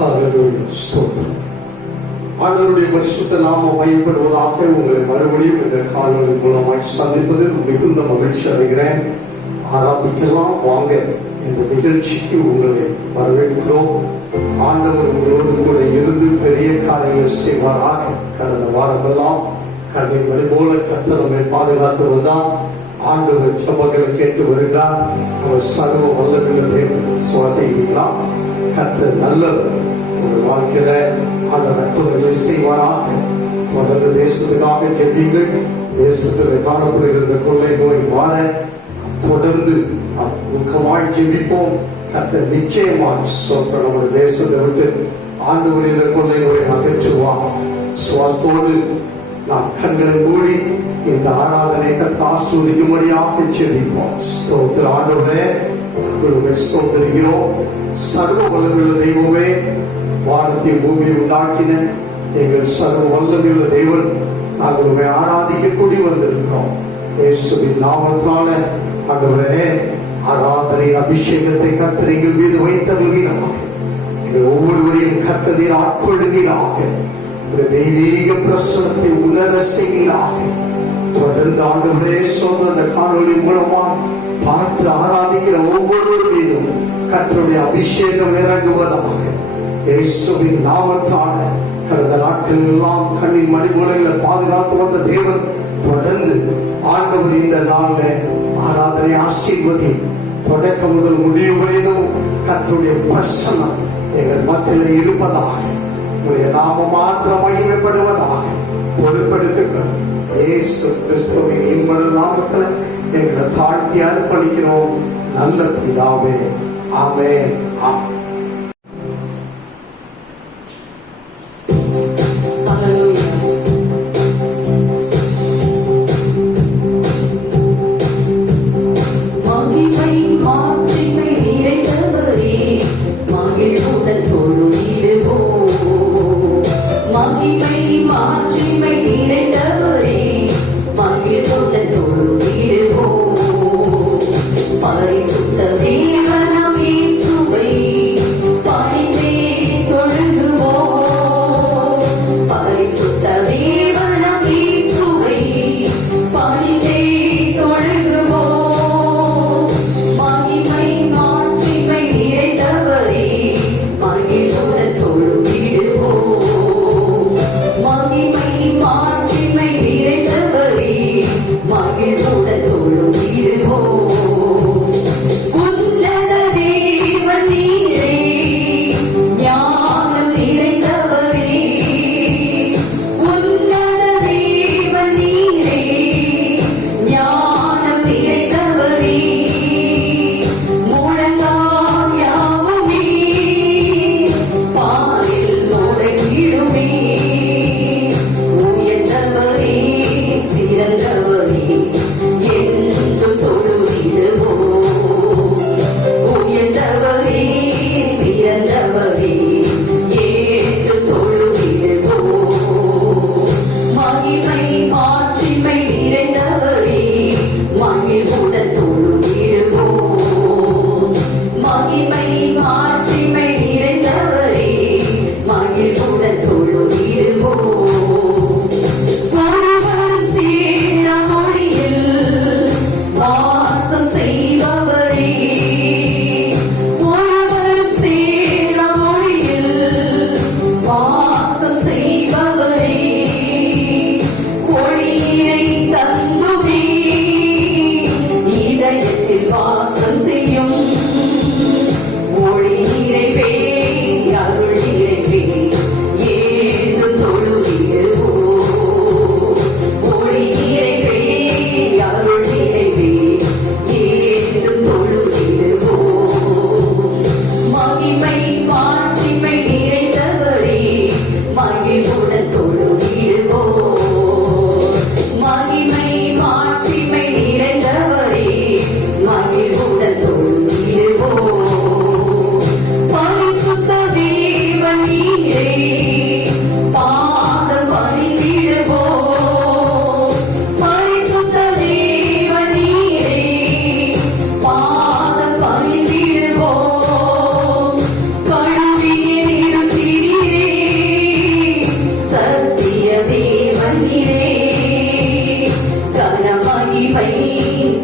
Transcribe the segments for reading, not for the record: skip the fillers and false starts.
ஹல்லேலூயா, ஸ்தோத்திரம். ஆண்டவருடைய பரிசுத்த நாமம் மகிமைப்படுவதாக. உங்களை மறுபடியும் இந்த காணொளி மூலமாய் சந்திப்பதில் மிகுந்த மகிழ்ச்சி அடைகிறேன். ஆராதிக்கலாம் வாங்க என்ற நிகழ்ச்சிக்கு உங்களை வரவேற்கிறோம். ஆண்டவர் உங்களோடு கூட இருந்து பெரிய காரியங்கள் செய்வாராக. கடந்த வாரமெல்லாம் கண்ணின் மணி போல கர்த்தர் நம்மை பாதுகாத்து வந்தார். ஆண்டவர் ஜெபங்களை கேட்டு வருகிறார். அவர் சர்வ வல்லமையுள்ள தேவன். சுவாசிக்கலாம். கர்த்தர் நல்லவர். உங்கள் வாழ்க்கையில அந்த அற்புதங்களை செய்வாராக. தொடர்ந்து தேசத்துக்காக ஜெபிங்கள். தேசத்தில் காணப்படுகிற கொள்ளை நோய் மாற தொடர்ந்து முக்கியமாய் ஜெபிப்போம். கர்த்தர் நிச்சயமாய் நம்ம தேசத்தை விட்டு ஆண்டவர் இந்த கொள்ளை நோயை அகற்றுவார். சுவாசத்தோடு நாம் கண்களை மூடி இந்த ஆராதனை கர்த்தர் ஆசீர்வதிக்கும்படியாக ஜெபிப்போம். ஸ்தோத்திர ஆண்டவரே, உங்களை ஸ்தோத்திரிக்கிறோம். சர்வ வல்லமையுள்ள தெய்வமே, வானத்தை பூமியை உண்டாக்கின எங்கள் சர்வ வல்லமையுள்ள தெய்வன், நாங்கள் உண்மை ஆராதிக்க கூடி வந்திருக்கிறோம். இயேசுவின் நாமத்தால ஆண்டவரே, ஆராதனை அபிஷேகத்தை கர்த்தர் எங்கள் மீது வைத்தருள்வீராக. எங்கள் ஒவ்வொருவரையும் கர்த்தர் நீர் ஆட்கொள்ளுவீராக. தெய்வீக பிரசனத்தை உணர செய்வீராக. தொடர்ந்து ஆண்டவரே சொன்ன அந்த காணொளி மூலமா பார்த்து ஆராதிக்கிற ஒவ்வொரு மீதும் கர்த்தருடைய அபிஷேகம் இறங்குவதாக. இயேசுவின் நாமத்தான கடந்த நாட்கள் எல்லாம் கண்ணின் மணிமூலைகளை பாதுகாத்து வந்த தேவன் தொடர்ந்து ஆண்டவர் இந்த நாள்ல ஆராதனை ஆசீர்வதி. தொடக்கம் முதல் முடிவு வரையிலும் கர்த்தருடைய பிரசனம் எங்கள் மத்தியில் இருப்பதாக. உடைய நாம மாத்திரம் மகிமைப்படுவதாக. பொறுப்படுத்துங்கள். இயேசு கிறிஸ்துவின் இன்ப நாமத்தில் எங்களை தாழ்த்தி அர்ப்பணிக்கிறோம். நல்ல பிதாவே, ஆமென். பரிசுத்த தேவனாம் இயேசுவை மகிமை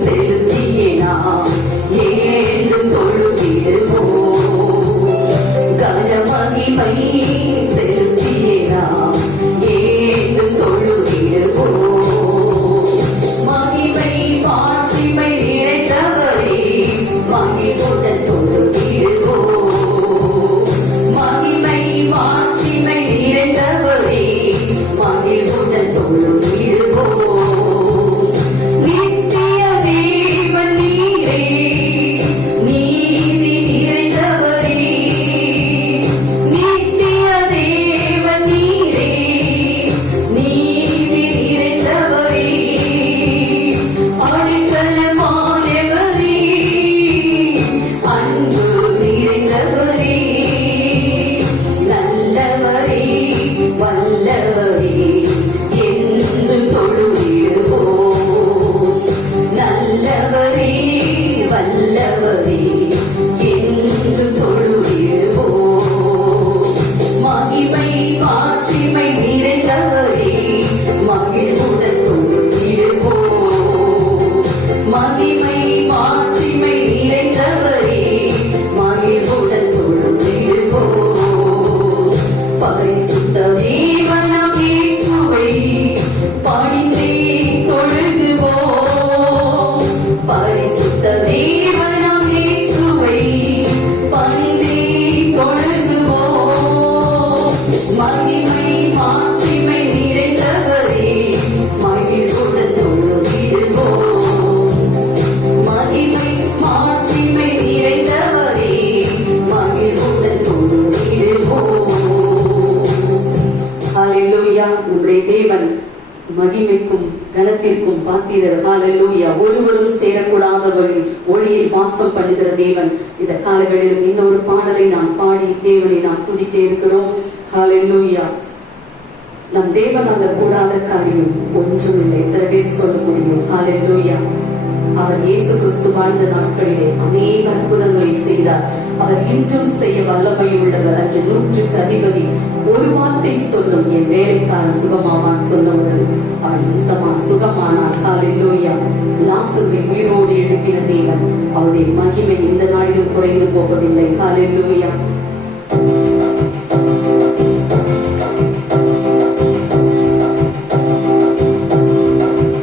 செலுத்தியே நாம் என்றும் தொழுதிடுவோம். கன மகிமை செலுத்தியே நாம் என்றும் தொழுதிடுவோம். மகிமை மாட்சிமை நிறைந்தவரே மகிழ்வுடன் தொழுதிடுவோம். மகிமை மாட்சிமை நிறைந்தவரே மகிழ்வுடன் தொழுதிடுவோம். நித்திய தேவன் நீரே நீதி நிறைந்தவரே. நித்திய தேவன் நீரே நீதி நிறைந்தவரே. அடைக்கலமானவரே அன்பு நிறைந்தவரே. நல்லவரே வல்லவரே என்றும் தொழுதிடுவோம். நல்லவரே வல்லவரே என்றும் தொழுதிடுவோம். மகிமை மாட்சிமை நிறைந்தவரே மகிழ்வுடன் தொழுதிடுவோம். மகிமை மாட்சிமை நிறைந்தவரே மகிழ்வுடன் தொழுதிடுவோம். பரிசுத்த தேவனாம் இயேசுவை பணிந்தே தொழுகுவோம். பரிசுத்த தேவனாம் இயேசுவை பணிந்தே தொழுகுவோம். மகிமை மாட்சிமை நிறைந்தவரே மகிழ்வுடன் தொழுதிடுவோம். மகிமை மாட்சிமை நிறைந்தவரே மகிழ்வுடன் தொழுதிடுவோம். ஹalleluya. நம்முடைய தேவன் மகிமைக்கும் கனத்திற்கும் பாத்திரர். ஹalleluya. ஒருவரும் சேரக்கூடாத ஒளியில் வாசம் பண்ணுகிற தேவன். இந்த காலங்களில் இன்னொரு பாடலை நாம் பாடி தேவனை நாம் துதிக்க இருக்கிறோம். ஹalleluya. நம் தேவனாக கூடாத காரியம் ஒன்றும் இல்லை. எத்தனை பேர் சொல்ல முடியும்? ஹalleluya. அவர் இயேசு கிறிஸ்து வாழ்ந்த நாட்களிலே அநேக அற்புதங்களை செய்தார். அவர் இன்றும் செய்ய வல்லமை உள்ளவர். அன்று 100க்கு அதிபதி ஒரு வார்த்தை சொல்லும் என் வேலைக்காரன் சுகமாவான் சொன்னவுடன் அவன் சுகமானான். ஹalleluya. லாசருவை உயிரோடு எழுப்பின தேவன். அவருடைய மகிமை இந்த நாளிலும் குறைந்து போகவில்லை. ஹalleluya.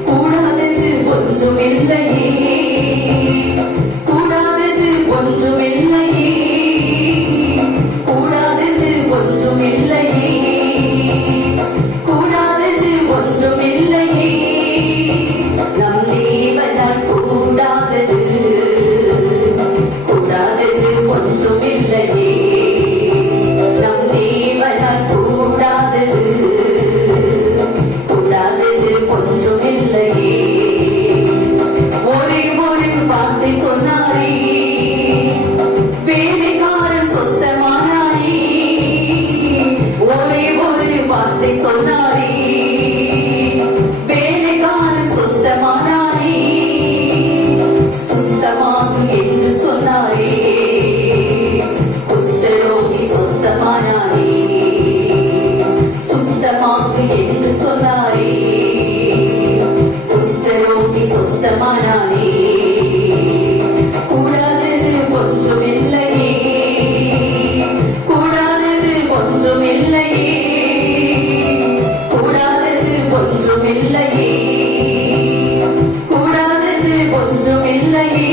கூடாதது ஒன்றுமில்லையே. கூடாதது ஒன்றுமில்லையே. கூடாதது ஒன்றுமில்லையே. கூடாதது ஒன்றுமில்லையே. நம் தேவனால் கூடாதது கூடாதது ஒன்றுமில்லையே. நம் தேவனால் கூடாதது கூடாதது ஒன்றுமில்லையே. ஒரே ஒரு வார்த்தை சொன்னாரே வேலைக்காரன் சொஸ்தமானாரே. ஒரே ஒரு வார்த்தை சொன்னாரே வேலைக்காரன் சொஸ்தமானாரே. சுத்தமாகும் என்று சொன்னாரே குஷ்டரோகி சொஸ்தமானாரே. சுத்தமாகும் என்று சொன்னாரே குஷ்டரோகி சொஸ்தமானாரே. கூடாதது ஒன்றுமில்லையே. கூடாதது ஒன்றுமில்லையே. கூடாதது ஒன்றுமில்லையே. கூடாதது ஒன்றுமில்லையே.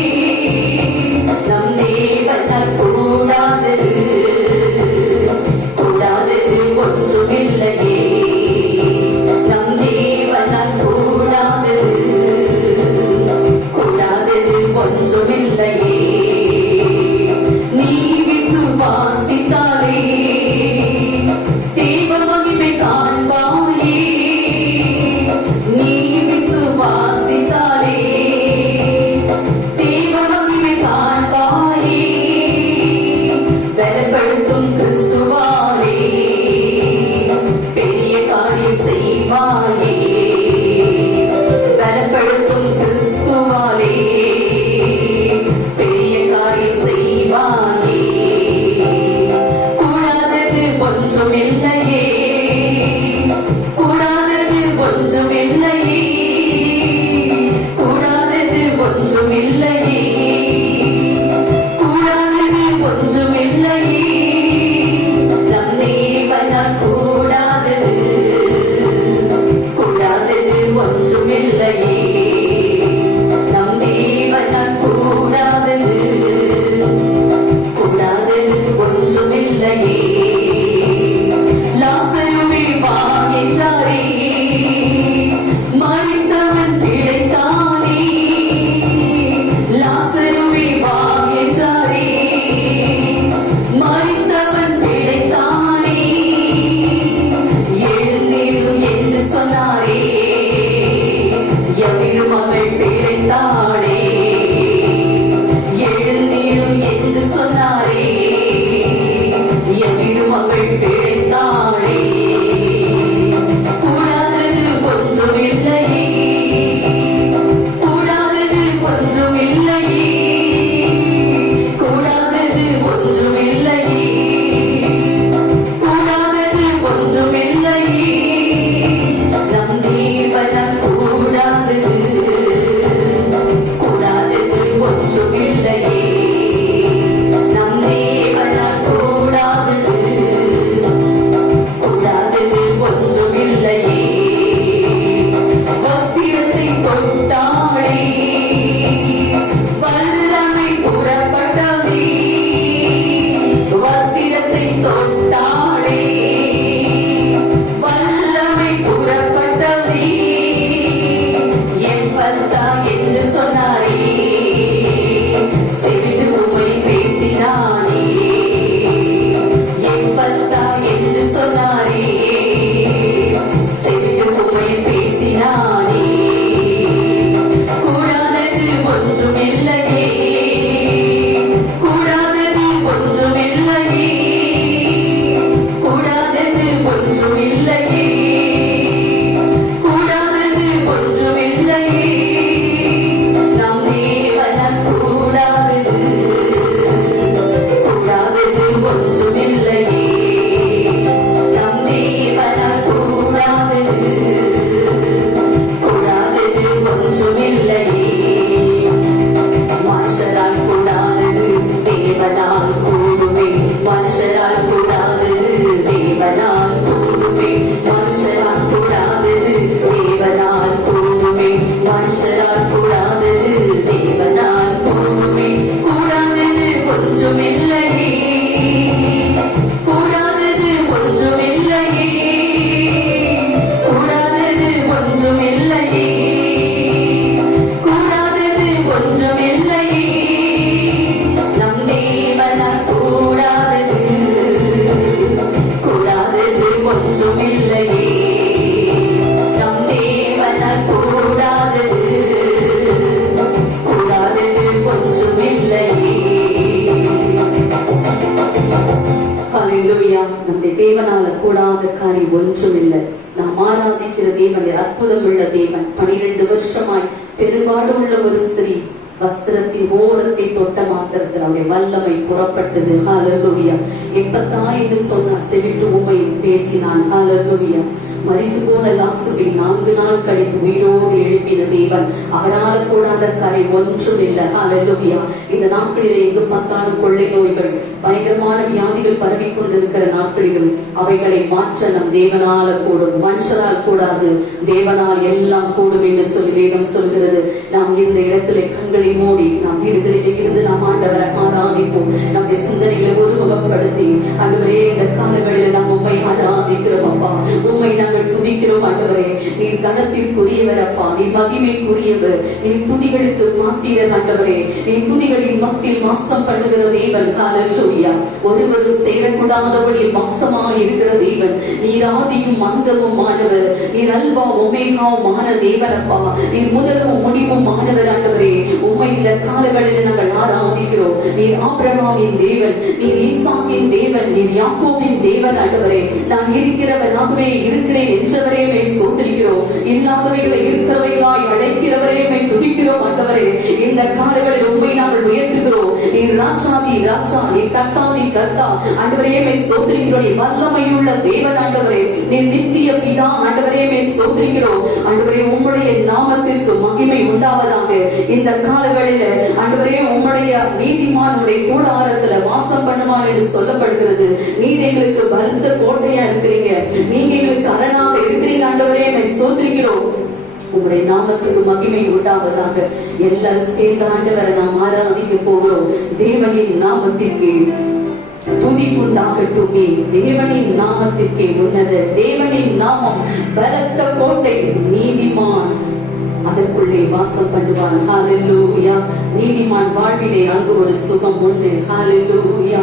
நம் தேவனால் கூடாதது கூடாதது ஒன்றுமில்லையே. நம் தேவனால் கூடாதது கூடாதது கூடாத காரியம் ஒன்றும் இல்லை. நாம் ஆராதிக்கிற தேவன் அற்புதம் உள்ள தேவன். 12 வருஷமாய் பெரும்பாடு உள்ள ஒரு ஸ்திரீ வஸ்திரத்தின் ஓரத்தை தொட்ட மாத்திரத்தில் அவருடைய வல்லமை புறப்பட்டது. ஹல்லேலூயா. எப்பத்தான் என்று சொன்னார், செவிட்டு உம்மை பேசினான். ஹல்லேலூயா. மரித்து போன லாசருவை 4 நாள் கழித்து உயிரோடு எழுப்பின தேவன். அவரால் கூடாத காரை ஒன்றும் இல்லை. ஹல்லேலூயா. இந்த நாட்களிலே எங்கு பார்த்தாலும் கொள்ளை நோய்கள், பயங்கரமான வியாதிகள் பரவி கொண்டிருக்கிற நாட்களிலும் அவைகளை மாற்ற நம் தேவனால கூடும், மனுஷரால் கூடாது. தேவனால் எல்லாம் கூடும் என்று சொல்லி வேதம் சொல்கிறது. நாம் இந்த இடத்திலே கண்களை மூடி நாம் வீடுகளிலே இருந்து நாம் ஆண்டவரை ஆராதிப்போம். நம்முடைய சிந்தனைகளை ஒருமுகப்படுத்தி, ஆண்டவரே இந்த காலங்களில் நாம் உம்மை ஆராதிக்கிறோம் அப்பா, உம்மை நாங்கள் துதிக்கிறோம். ஆண்டவரே நீர் கனத்திற்குரியவர் அப்பா, நீர் மகிமைக்குரியவர், நீர் துதிகளுக்கு பாத்திரர். ஆண்டவரே நீர் துதிகளின் மத்தியில் வாசம் பண்ணுகிற தேவன். ஹல்லேலூயா. ஒருவரும் சேரக்கூடாதபடியில் வாசமாக இருக்கிற தேவன். நீர் ஆதியும் அந்தமும் ஆனவர், நீர் அல்பா ஒமேகாவும் ஆன தேவன் அப்பா, நீர் முதலும் முடிவும் ஆனவர். ஆண்டவரே உம்மை இந்த காலங்களில் நாங்கள் ஆராதிக்கிறோம். நீர் ஆபிரகாமின் தேவன், நீர் ஈசாக்கின் தேவன், நீர் யாக்கோபின் தேவன். ஆண்டவரே நான் இருக்கிறவனாகவே இருக்கிறேன் என்றவரே மை ஸ்தோத்திரிக்கிறோம். இல்லாதவைகளை இருக்கிறவைகளாய் அழைக்கிறவரே மை துதிக்கிறோம். ஆண்டவரே இந்த காலங்களில் உம்மை நாங்கள் உயர்த்துகிறோம். நீர் ராஜாதி ராஜா, நீர் கர்த்தாதி கர்த்தா. ஆண்டவரே மை ஸ்தோத்திரிக்கிறோம். நீர் வல்லமையுள்ள தேவன். ஆண்டவரே நீர் நித்திய பிதா. ஆண்டவரே மை ஸ்தோத்திரிக்கிறோம். ஆண்டவரே உம்முடைய நாமத்திற்கு மகிமை உண்டாவதாக. இந்த காலங்களில் ஆண்டவரே உம்முடைய நீதிமானுடைய கூடாரத்துல வாசம் பண்ணுவான் என்று சொல்லப்படுகிறது. நீர் எங்களுக்கு பலத்த கோட்டையா இருக்கிறீங்க, நீங்க எங்களுக்கு அரணாக இருக்கிறீங்க. ஆண்டவரே மை ஸ்தோத்திரிக்கிறோம். உங்களுடைய நாமத்துக்கு மகிமை உண்டாவதாக. எல்லாரும் சேர்ந்த ஆண்டவரை நாம் ஆராதிக்க போகிறோம். தேவனின் நாமத்திற்கு துதி உண்டாகட்டுமே. தேவனின் நாமத்திற்கு உன்னத, தேவனின் நாமம் பலத்த கோட்டை, நீதிமான் அதற்குள்ளே வாசம் பண்ணுவான். ஹல்லேலூயா. நீதிமான் வாழ்விலே அங்கு ஒரு சுகம் உண்டு. ஹல்லேலூயா.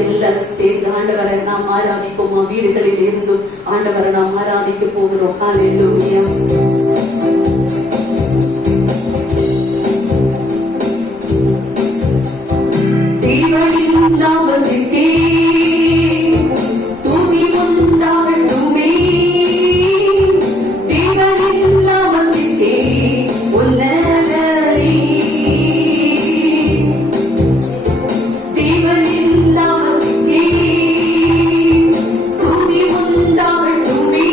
எல்லாரும் சேர்ந்து ஆண்டவரை நாம் ஆராதிப்போமா? வீடுகளில் இருந்து ஆண்டவரை நாம் ஆராதிக்க போகிறோம். ஹல்லேலூயா. தேவனின் நாமத்திற்கே துதி உண்டாகட்டுமே. தேவனின் நாமத்திற்கே உன்னதரே. தேவனின் நாமத்திற்கே துதி உண்டாகட்டுமே.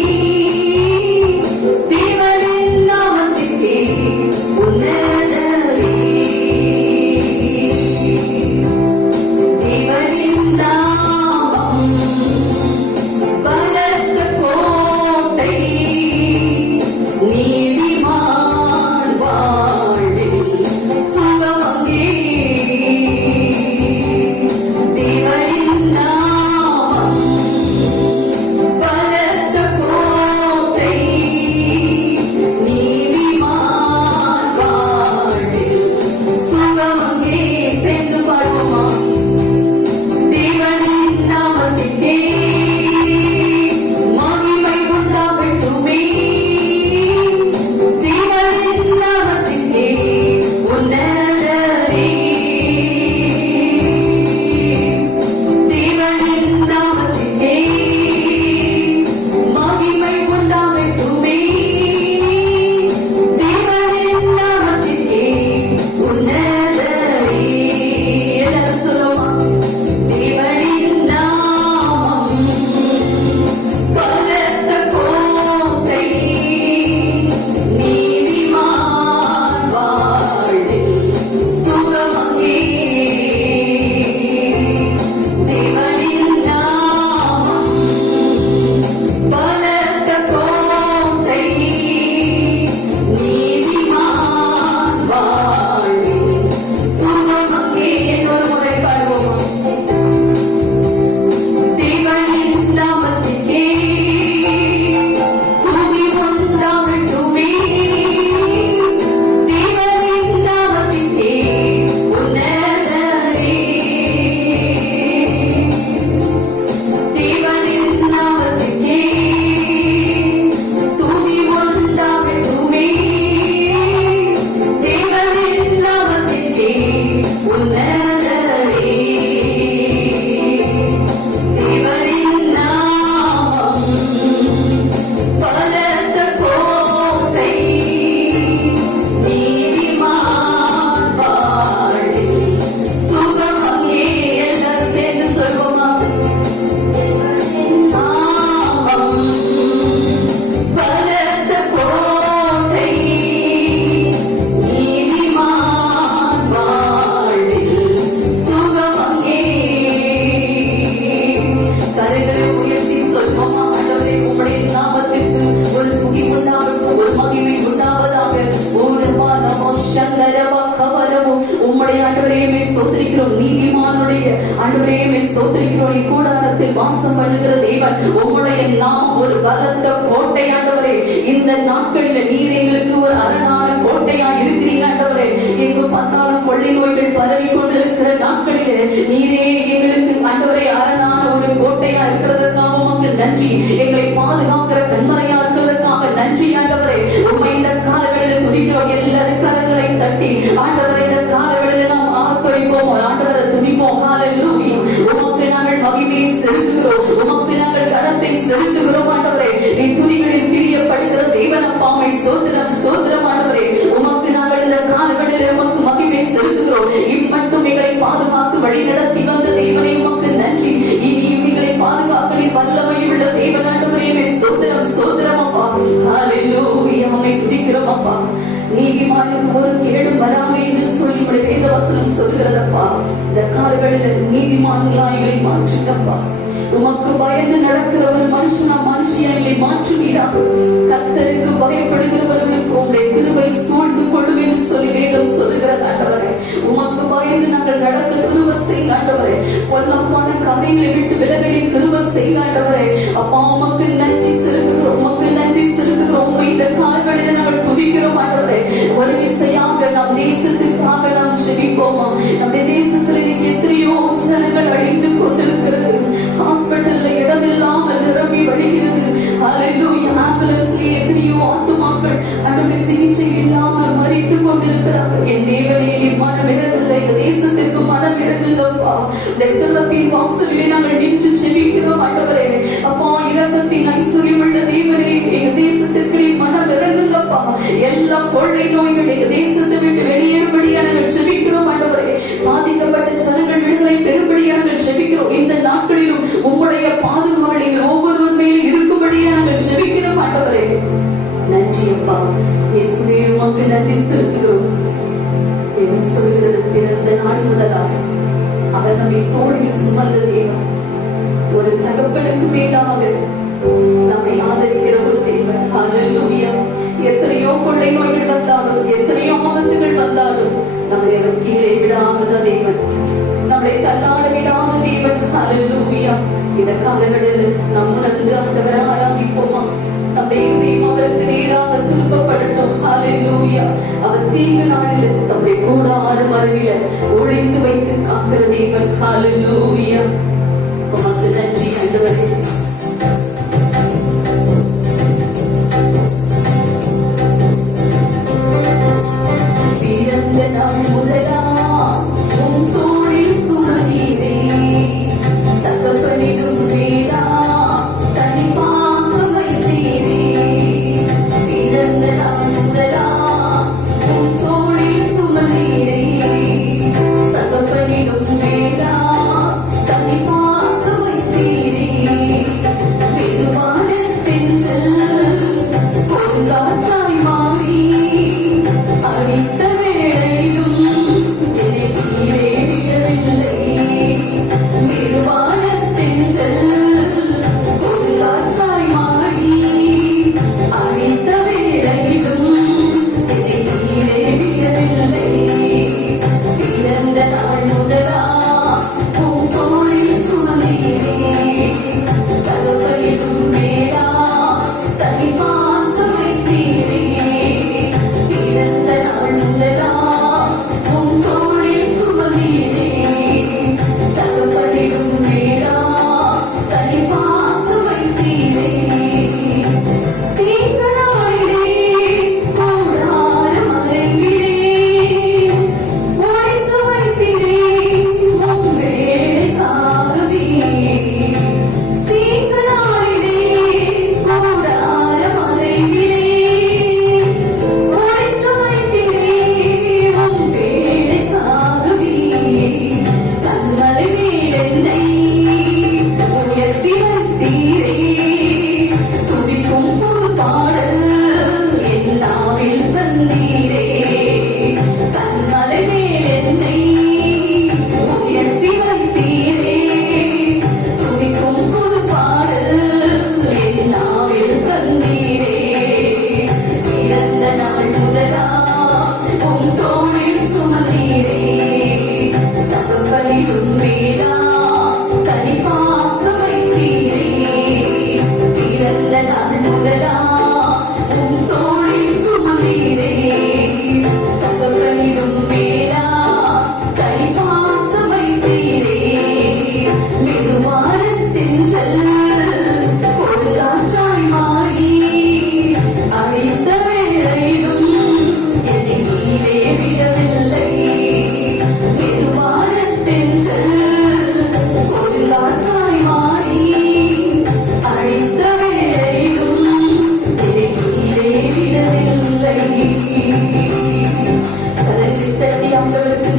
தேவனின் உம்முடைய ஆண்டவரையுமே ஸ்தோத்திரிக்கிறோம். நீதிமானுடைய ஆண்டவரையுமே ஸ்தோத்திரிக்கிறோம். நீ கூடாரத்தில் வாசம் பண்ணுகிற தேவன். உம்முடைய நாமம் ஒரு பலத்த கோட்டை ஆண்டவரே. இந்த நாட்களில் நீர் எங்களுக்கு ஒரு அரணான கோட்டையா இருக்கிறீங்க ஆண்டவரே. எங்கு பார்த்தாலும் கொள்ளை நோய்கள் பரவி கொண்டிருக்கிற நாட்களிலே நீரே எங்களுக்கு ஆண்டவரே அரணான ஒரு கோட்டையா இருக்கிறதற்காக உமக்கு நன்றி. எங்களை பாதுகாக்கிற கண்மலையா இருக்கிறதற்காக நன்றி ஆண்டவரே. உண்மை இந்த காலங்களில் துதிக்கிறோம். எல்லாரும் கரங்களை தட்டி ஆண்டவரை இந்த காலங்களில் நாம் ஆர்ப்பரிப்போம். ஆண்டவரை துதிப்போம். ஹல்லேலூயா. உமக்கு நாங்கள் மகிமையை செலுத்துகிறோம். உமக்கு நாங்கள் கனத்தை செலுத்துகிறோம் ஆண்டவரே. நீ துதிகளில் பிரியப்படுகிற தேவன் அப்பாவை ஸ்தோத்திரம் ஸ்தோத்திரம் ஆண்டவரே. உமக்கு நாங்கள் இந்த காலங்களில் உமக்கு மகிமை செலுத்துகிறோம். இம்மட்டும் எங்களை பாதுகாத்து வழி நடத்தி வந்த தேவனை உமக்கு நன்றி. இனியும் எங்களை பாதுகாக்க நீ வல்லமை உள்ள தேவன் ஆண்டவரே. ஸ்தோத்திரம் ஸ்தோத்திரம் அப்பா. ஹல்லேலூயா. உம்மை துதிக்கிறோம் அப்பா. நீதிமானுக்கு ஒரு கேடும் வராது என்று சொல்லி உடைய வேத வசனம் சொல்கிறதப்பா. இந்த காலங்களில் நீதிமான்களாய் எங்களை மாற்றுங்கப்பா. உமக்கு பயந்து நடக்கிற ஒரு மனுஷியா எங்களை மாற்றுவீராக. கர்த்தருக்கு பயப்படுகிறவர்களுக்கு உங்களுடைய கிருபை சூழ்ந்து கொள்ளும் என்று சொல்லி வேதம் சொல்லுகிறது ஆண்டவரே. உமக்கு பயந்து நாங்கள் நடக்க கிருபை செய்ய ஆண்டவரே. பொல்லாப்பான காரியங்களை விட்டு விலகி கிருபை செய்ய ஆண்டவரே. அப்பா உமக்கு நன்றி செலுத்துகிறோம். உமக்கு நன்றி செலுத்துகிறோம். இந்த காலங்களில் நாங்கள் துதிக்கிறோம் ஆண்டவரே. ஒரு விசையாக நம் தேசத்துக்காக நாம் ஜெபிப்போமா? நம்முடைய தேசத்தில் இன்னைக்கு எத்தனையோ ஜனங்கள் அழிந்து கொண்டிருக்கிறது. ஹாஸ்பிட்டல்ல இடம் இல்லாமல் நிரம்பி வழிகிறது. ஹல்லேலூயா. ஆம்புலன்ஸ்ல எத்தனையோ ஆத்துமாக்கள் ஆண்டவரே சிகிச்சை இல்லாமல் மரித்து கொண்டிருக்கிறார்கள். என் தேவனே நீர் மனம் இறங்குங்க. எங்க தேசத்திற்கு மனம் இறங்குங்கப்பா. இந்த திறப்பின் வாசலிலே நாங்கள் நின்று ஜெபிக்கிறோம் ஆண்டவரே. அப்பா இரக்கத்தின் ஐஸ்வர்யம் உள்ள தேவனே, எங்க தேசத்திற்கு நீர் மனம் இறங்குங்கப்பா. எல்லா கொள்ளை நோய்கள் எங்க தேசத்தை விட்டு வெளியேறும்படியா நாங்கள் ஜெபிக்கிறோம் ஆண்டவரே. பாதிக்கப்பட்ட ஜனங்கள் விடுதலை பெறும்படியா நாங்கள் ஜெபிக்கிறோம். இந்த நாட்களிலும் உம்முடைய பாதுகாவல் எங்கள் ஒவ்வொருவர் மேலும் இருக்கும்படியா நாங்கள் ஜெபிக்கிறோம் ஆண்டவரே. நன்றி அப்பா. இயேசுவே உமக்கு நன்றி செலுத்துகிறோம். என்று சொல்கிறது பிறந்த நாள் முதலாக அவர் நம்மை தோளில் சுமந்த தேவன். ஒரு தகப்பனுக்கு மேலாக நம்மை ஆதரிக்கிற ஒரு தேவன். ஹல்லேலூயா. எத்தனையோ கொள்ளை நோய்கள் வந்தாலும் எத்தனையோ ஆபத்துகள் வந்தாலும் நம்மை அவர் கீழே விடாத தேவன். நம்மை தள்ளாட விடாத தேவன். ஹல்லேலூயா. இந்த காலங்களில் நாம் உணர்ந்து ஆண்டவரை ஆராதிப்போமா? நம்முடைய இதயம் அவருக்கு நேராக திருப்பப்படட்டும். ஹல்லேலூயா. அவர் தீங்கு நாளில் தம்முடைய கூடார மறைவில ஒளிந்து வைத்து காக்கிற தேவன். ஹல்லேலூயா. உமக்கு நன்றி ஆண்டவரே. பிறந்த நாள் முதலா உன் தோளில் சுமந்தீரே. தகப்பனிலும் வேடா தனி பாசம் வைத்தீரே. பிறந்த நாள் முதலா உன் தோளில் சுமந்தீரே. தகப்பனிலும் வேடா தனி பாசம் வைத்தீரே.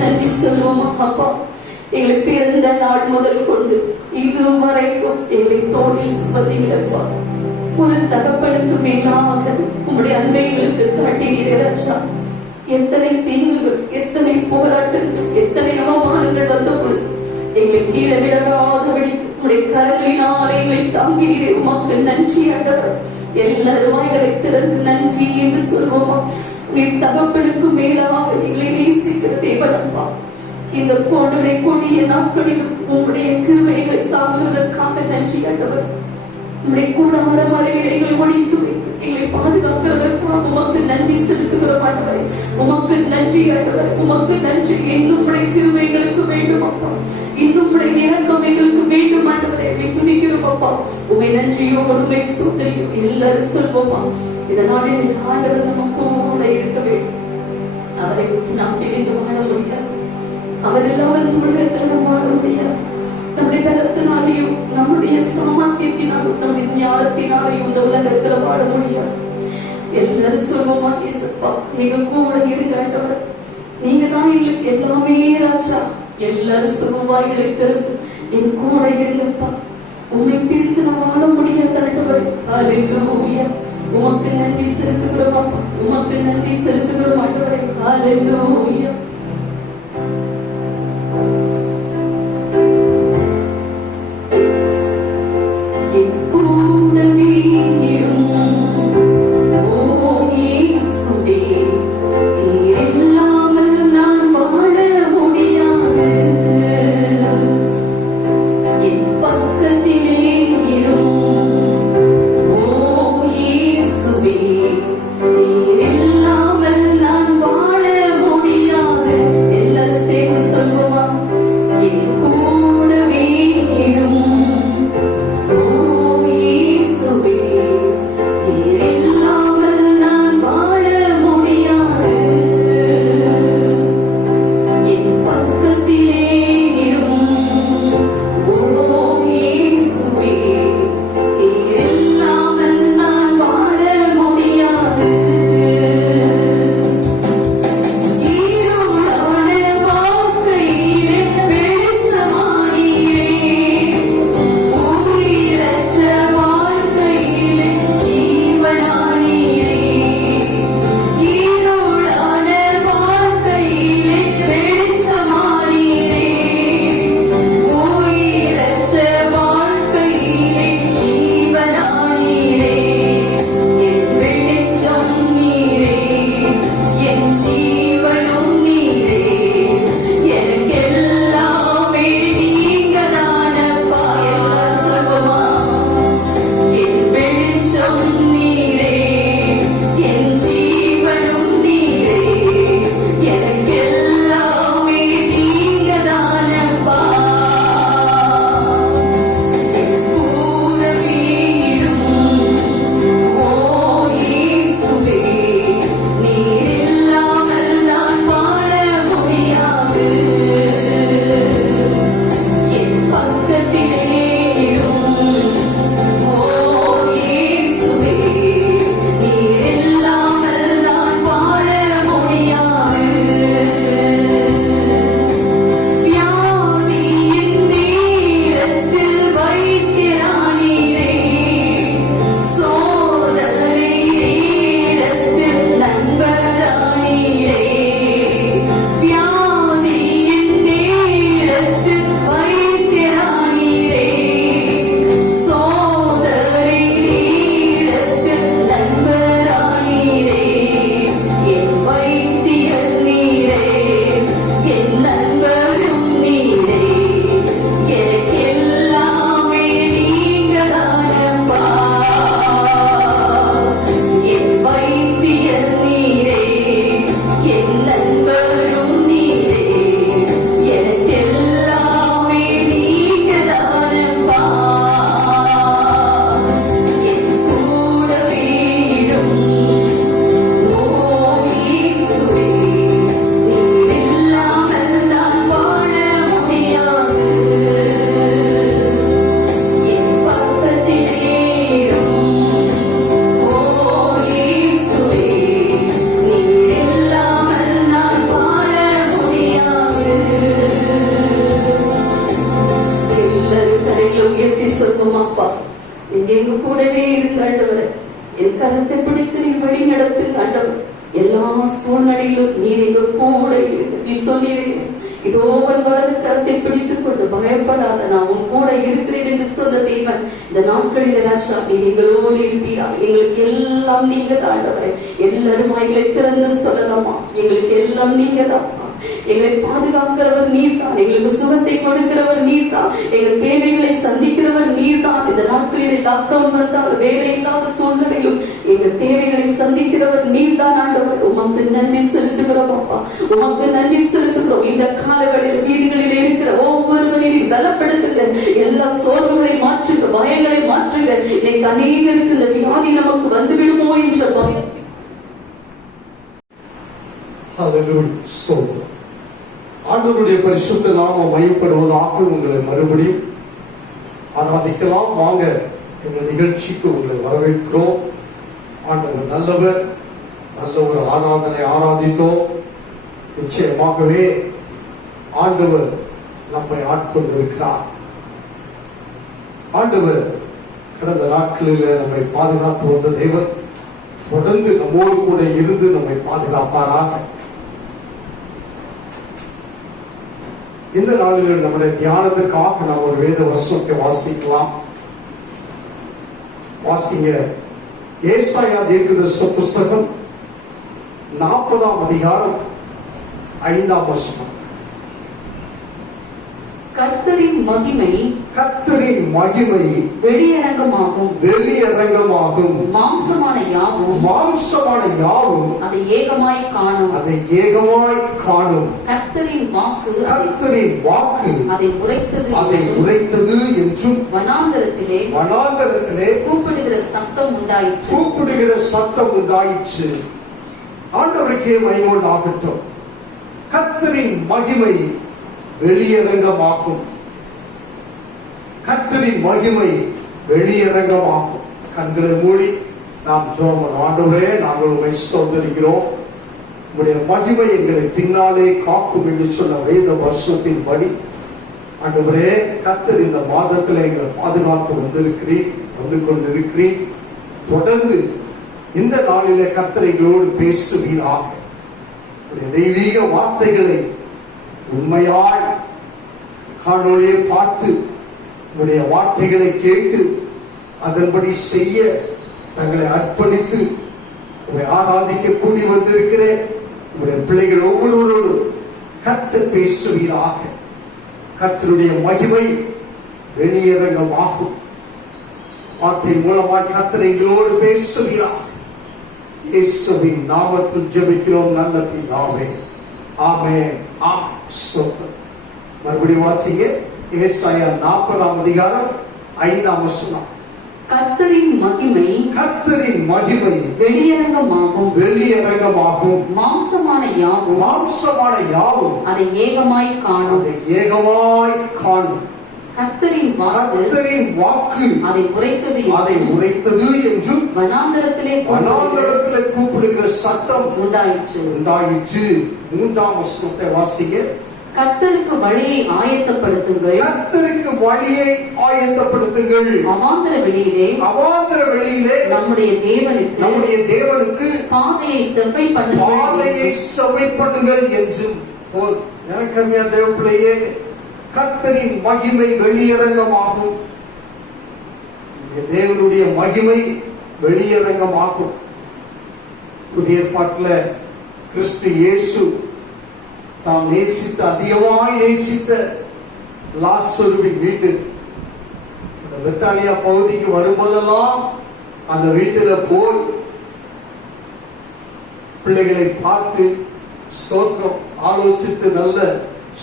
நன்றி சொல்லுவோம் அப்பா. எங்களை பிறந்த நாள் முதல் கொண்டு இதுவரைக்கும் எங்களை தோளில் சுமந்தீங்களப்பா. ஒரு தகப்பனுக்கு மேலாக உங்களுடைய அன்பை எங்களுக்கு காட்டினீரே ராஜா. எத்தனை தீங்குகள், எத்தனை போராட்டங்கள், எத்தனை அவமானங்கள் வந்த பொழுது எங்களை கீழே விடாதபடி உங்களுடைய கரங்களினாலே எங்களை தாங்கினீரே. உமக்கு நன்றி ஆண்டவர். எல்லாரும் வாய்களை திறந்து நன்றி என்று சொல்வோமா. உங்கள் தகப்பனுக்கு மேலாக எங்களை நேசிக்கிற தேவனப்பா, இந்த கொடிய நாட்களில் உங்களுடைய கிருபைகளை தாங்குவதற்காக நன்றி ஆண்டவர். உங்களுடைய கூடார மறைவில் எங்களை ஒழித்து வைத்து எங்களை பாதுகாக்கிறதற்காக உமக்கு நன்றி செலுத்துகிறோம் ஆண்டவரே. உமக்கு நன்றி ஆண்டவர், உமக்கு நன்றி. இன்னும் உடைய கிருபை எங்களுக்கு வேண்டும் அப்பா, இன்னும் உடைய இரக்கம் எங்களுக்கு வேண்டும் ஆண்டவரே. துதிக்கிறோம் அப்பா. உமை நன்றியோடு உண்மை ஸ்தோத்திரியும் எல்லாரும் சொல்வோமா. இதனாலே ஆண்டவர் நமக்கு கூட இருக்க வேண்டும். அவரை விட்டு நாம் பிரிந்து வாழ முடியாது. அவர் இல்லாமல் உலகத்தில் நாம் வாழ முடியாது. நம்முடைய பலத்தினாலேயும் நம்முடைய சாமர்த்தியத்தினாலும் நம்முடைய ஞானத்தினாலேயும் இந்த உலகத்துல வாழ முடியாது. எல்லாரும் சொல்வோமா, இயேசுப்பா நீங்க கூட இருங்க ஆண்டவர், நீங்க தான் எங்களுக்கு எல்லாமே ராஜா. எல்லாரும் சொல்வாய்களை திறந்து என் கூட இருங்கப்பா. உண்மை பிடித்து நான் வாழ முடியாது ஆண்டவர். ஹல்லேலூயா. உமக்கு நன்றி செலுத்துகிறோம் அப்பா, உமக்கு நன்றி செலுத்துகிறோம் ஆண்டவரே. ஹல்லேலூயா. நீர் இல்லாமல் நான் வாழ முடியாது. நீ சொன்னீரே, இதோ உன் வலது கரத்தை பிடித்துக் கொண்டு பயப்படாத, நான் உன் கூட இருக்கிறேன் என்று சொன்ன தேவன் இந்த நாட்களில் ராஜா நீர் எங்களோடு இருப்பீரா. எங்களுக்கு எல்லாம் நீங்க தான் ஆண்டவரே. எல்லாரும் வாய்களை திறந்து சொல்லலாமா, எங்களுக்கு எல்லாம் நீங்க தான். எங்களை பாதுகாக்கிறவர் நீர் தான், எங்களுக்கு சுகத்தை கொடுக்கிறவர் நீர் தான், எங்கள் தேவைகளை சந்திக்கிறவர் நீர் தான். இந்த நாட்களில் லாக்டவுன் வந்தால் வேலை இல்லாத சூழ்நிலையிலும் எங்கள் தேவைகளை சந்திக்கிறவர் நீர் தான் ஆண்டவர். உமக்கு நன்றி செலுத்துகிறோம் அப்பா, உமக்கு நன்றி செலுத்துகிறோம். இந்த காலங்களில் வீடுகளில் இருக்கிற ஒவ்வொருவரையும் பலப்படுத்துங்க, எல்லா சோர்வுகளை மாற்றுங்க, பயங்களை மாற்றுங்க. இன்னைக்கு அநேகருக்கு இந்த வியாதி நமக்கு வந்துவிடுமோ என்ற பயம். ஆண்டவருடைய பரிசுத்த நாமம் மையப்படுவதாக உங்களை மறுபடியும் ஆராதிக்கலாம். வாங்க, எங்கள் நிகழ்ச்சிக்கு உங்களை வரவேற்கிறோம். ஆண்டவர் நல்லவர். நல்ல ஒரு ஆராதனை ஆராதித்தோம். நிச்சயமாகவே ஆண்டவர் நம்மை ஆட்கொண்டிருக்கிறார். ஆண்டவர் கடந்த நாட்களில் நம்மை பாதுகாத்து வந்த தேவன் தொடர்ந்து நம்மோடு கூட இருந்து நம்மை பாதுகாப்பாராக. இந்த நாளில் நம்முடைய தியானத்திற்காக நாம் ஒரு வேத வசனத்தை வாசிக்கலாம். வாசிங்க. ஏசாயா தீர்க்கதரிசி புஸ்தகம் 40ஆம் அதிகாரம் 5ஆம் வசனம். கர்த்தரின் மகிமை, கர்த்தரின் மகிமை வெளியரங்கமாகும், வெளியரங்கமாகும். மாம்சமான யாவும், மாம்சமான யாவும் அதை ஏகமாய் காணும், அதை ஏகமாய் காணும். கர்த்தரின் வாக்கு, கர்த்தரின் வாக்கு அதை உரைத்தது, அதை உரைத்தது என்றும் வனாந்தரத்திலே, வனாந்தரத்திலே கூப்பிடுகிற சத்தம் உண்டாயிற்று, கூப்பிடுகிற சத்தம் உண்டாயிற்று. ஆண்டவருக்கே மகிமை ஆகட்டும். கர்த்தரின் மகிமை வெளியரங்கமாகும். கர்த்தரின் மகிமை வெளியரங்கமாகும். கண்களை மூடி நாம் ஜெபம். ஆண்டவரே, நாங்கள் உம்மை ஸ்தோத்திரிக்கிறோம். உம்முடைய மகிமை எங்களை பின்னாலே காக்கும் என்று சொன்ன வேத வசனத்தின் படி ஆண்டவரே, கர்த்தர் இந்த மாதத்தில் எங்களை பாதுகாத்து வந்து கொண்டிருக்கிறீர். தொடர்ந்து இந்த நாளிலே கர்த்தர் எங்களோடு பேசுவீராக. தெய்வீக வார்த்தைகளை உண்மையாய் காணொளியை பார்த்து உடைய வார்த்தைகளை கேட்டு அதன்படி செய்ய தங்களை அர்ப்பணித்து உங்களை ஆராதிக்க கூடி வந்திருக்கிற உடைய பிள்ளைகள் ஒவ்வொருவரோடு கர்த்தர் பேசுவீராக. கர்த்தருடைய மகிமை வெளியரங்கமாகும். வார்த்தை மூலமாக கர்த்தர் எங்களோடு பேசுவீராக. இயேசுவின் நாமத்தில் ஜெபிக்கிறோம் நல்ல பிதாவே, ஆமென். மறுபடியும் வாசிங்க. ஏசாயா 40ஆம் அதிகாரம் 5ஆம் வசனம். கர்த்தரின் மகிமை, கர்த்தரின் மகிமை வெளியரங்கமாகும், வெளியரங்கமாகும். மாம்சமான யாவும், மாம்சமான யாவும் அதை ஏகமாய் காணும், அதை ஏகமாய் காணும். கர்த்தரின் வாக்கு, கர்த்தரின் வாக்கு அதை உரைத்தது, அதை உரைத்தது என்றும் வனாந்தரத்திலே, வனாந்தரத்திலே கூப்பிடுகிற சத்தம் உண்டாயிற்று. 3ஆம் வசனத்தை வாசிங்க. கர்த்தருக்கு வழியை ஆயத்தப்படுத்துங்கள், கர்த்தருக்கு வழியை ஆயத்தப்படுத்துங்கள். அவாந்தர வெளியிலே, அவாந்தர வெளியிலே நம்முடைய தேவனுக்கு பாதையை செவ்வை பண்ணுங்கள், பாதையை செவ்வை பண்ணுங்கள் என்று எனக்கருமையா தேவ பிள்ளையே, கர்த்தரின் மகிமை வெளியரங்கமாகும். தேவனுடைய மகிமை வெளியரங்கமாகும். புதிய ஏற்பாட்டில் கிறிஸ்து இயேசு தாம் நேசித்த, அதிகமாய் நேசித்த லாசருவின் வீட்டு பெத்தானியா பகுதிக்கு வரும்போதெல்லாம் அந்த வீட்டில் போய் பிள்ளைகளை பார்த்து ஸ்தோத்திரம் ஆலோசித்து, நல்ல